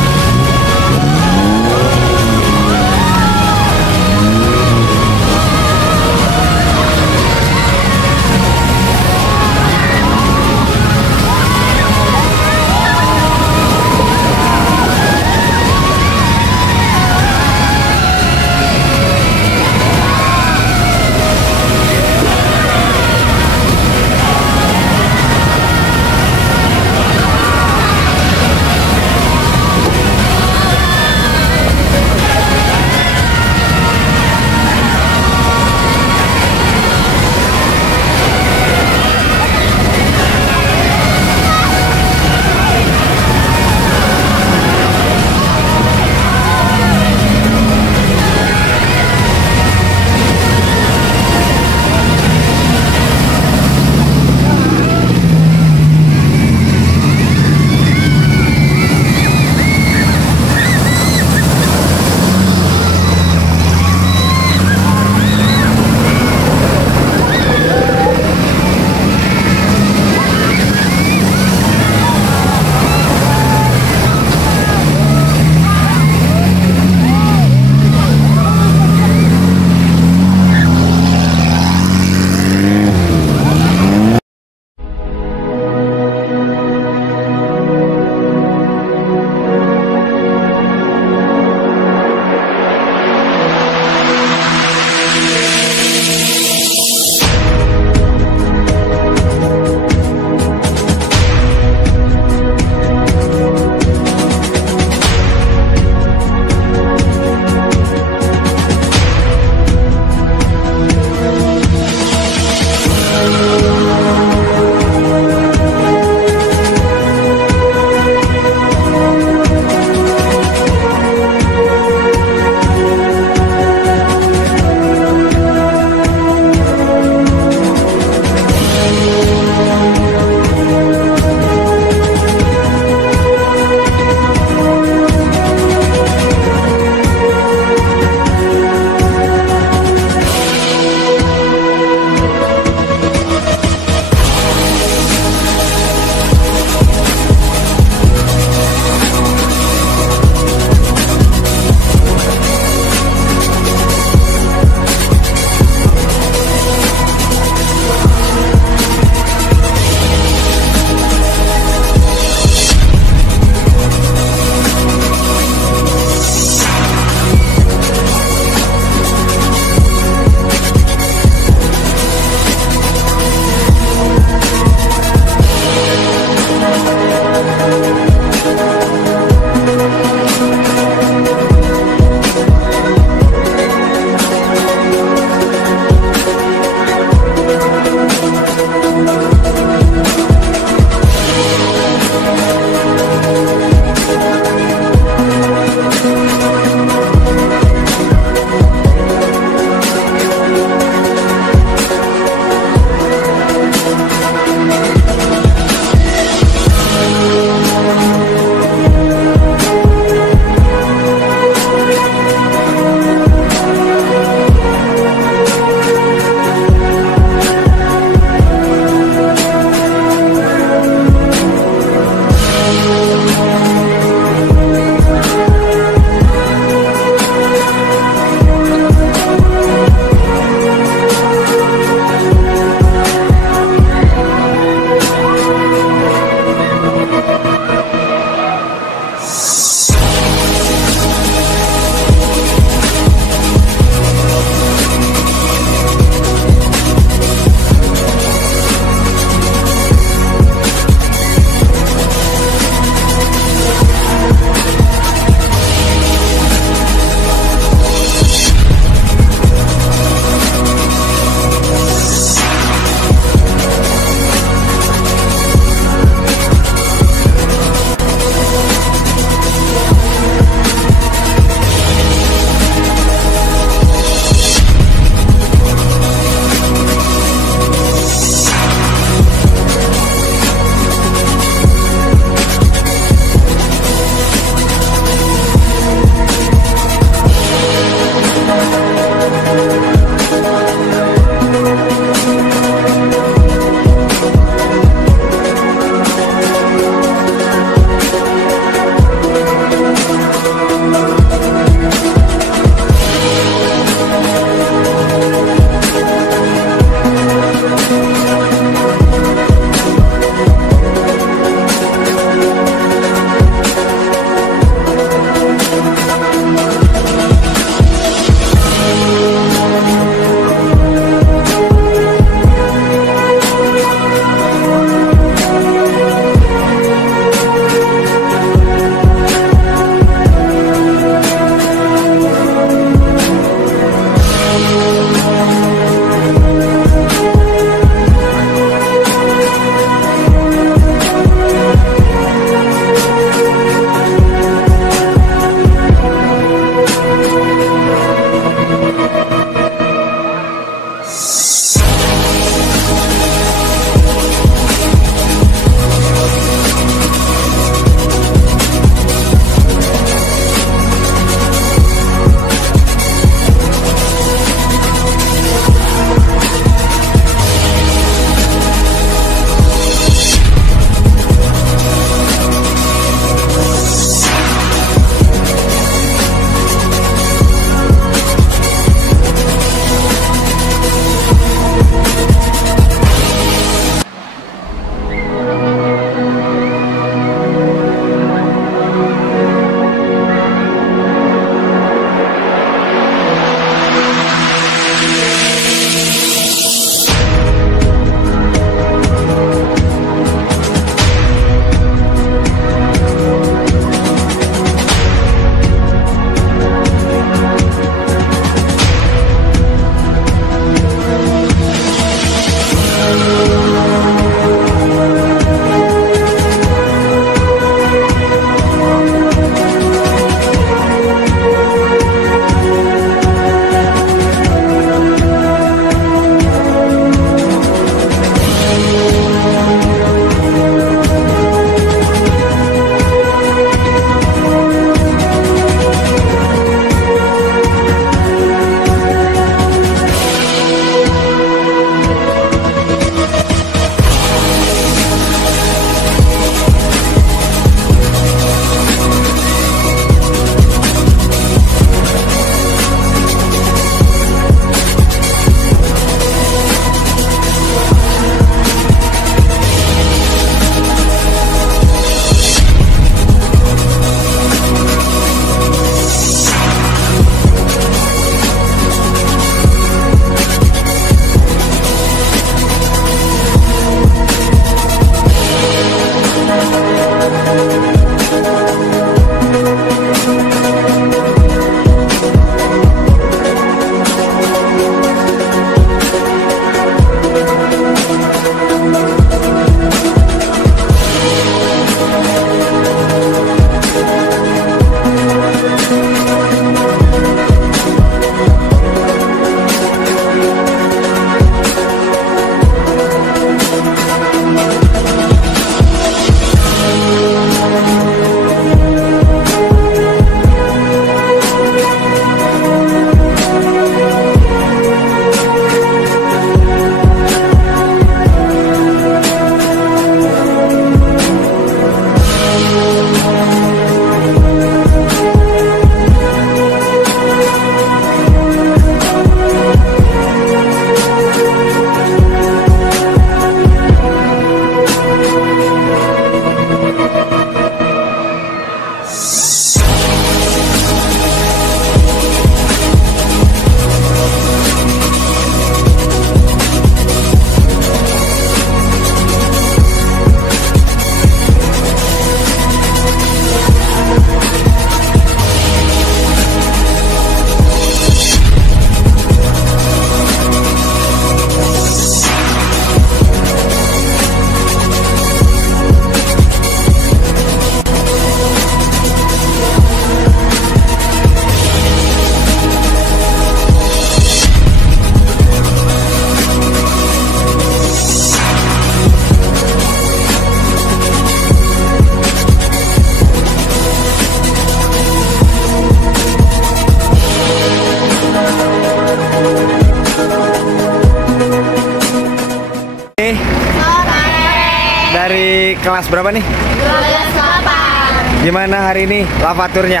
kelas berapa nih? 12 Gimana hari ini lavaturnya?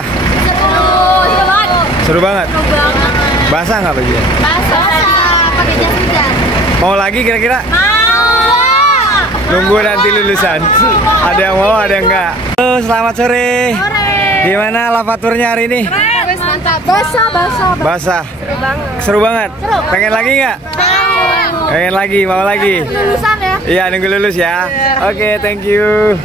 Seru banget. Basah nggak bajunya? Basah, pakai jas hujan. Mau lagi kira-kira? Mau. Nunggu nanti lulusan. Ada yang mau, ada yang enggak. Selamat sore. Gimana lavaturnya hari ini? Mantap. Basah. Basah. Seru banget. Seru banget. Pengen lagi nggak? Pengen lagi, mau lagi? Lulusan ya? Iya, nunggu lulus ya. Oke, thank you.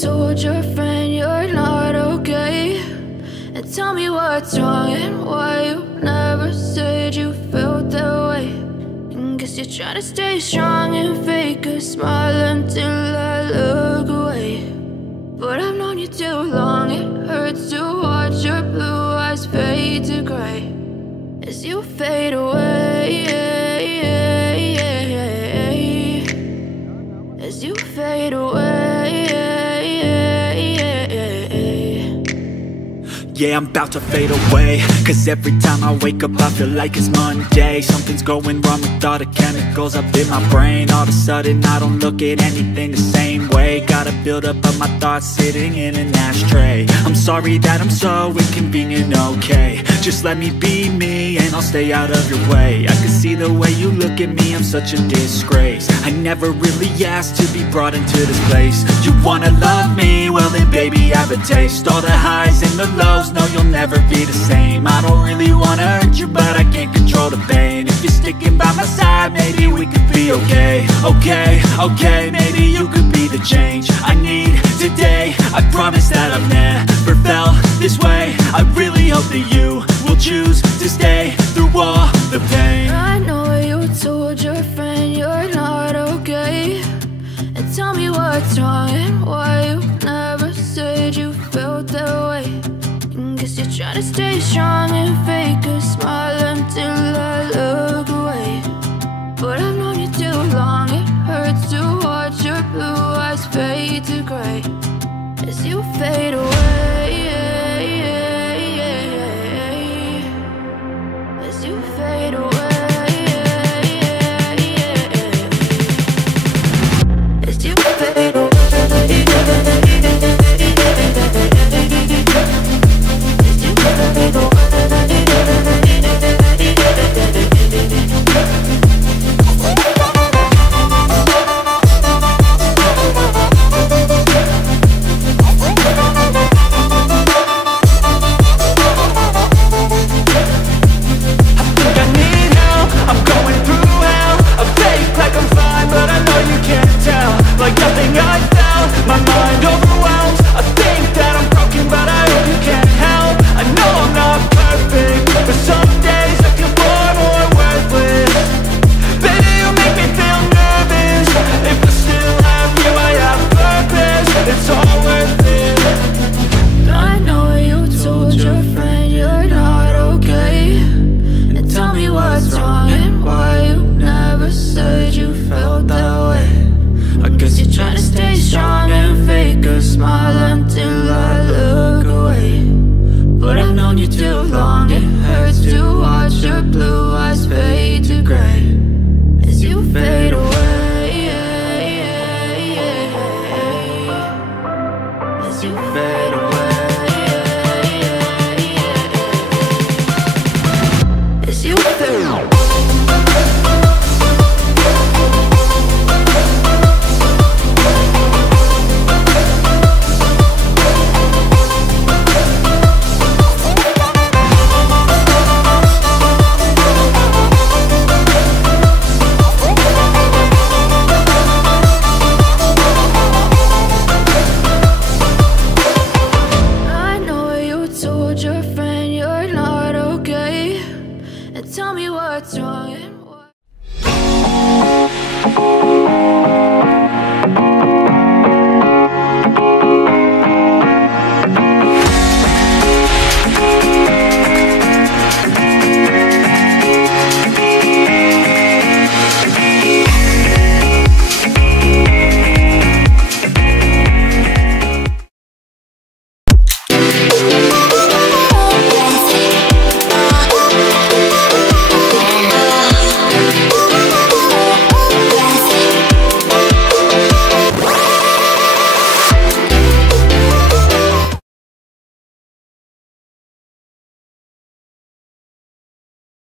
told your friend you're not okay. And tell me what's wrong and why you never said you felt that way. And guess you're trying to stay strong and fake a smile until I look away. But I've known you too long, it hurts to watch your blue eyes fade to gray as you fade away, as you fade away. Yeah, I'm about to fade away, cause every time I wake up I feel like it's Monday. Something's going wrong with all the chemicals up in my brain. All of a sudden I don't look at anything the same way. Gotta build up of my thoughts sitting in an ashtray. I'm sorry that I'm so inconvenient, okay. Just let me be me and I'll stay out of your way. I can see the way you look at me, I'm such a disgrace. I never really asked to be brought into this place. You wanna love me? Well then baby I have a taste. All the highs and the lows, no, you'll never be the same. I don't really wanna hurt you, but I can't control the pain. If you're sticking by my side, maybe we could be okay. Okay, okay, maybe you could be the change I need today. I promise that I've never felt this way. I really hope that you will choose to stay through all the pain. I know you told your friend you're not okay. And tell me what's wrong and why you never said you felt that way. Guess you're trying to stay strong and fake a smile until I look away.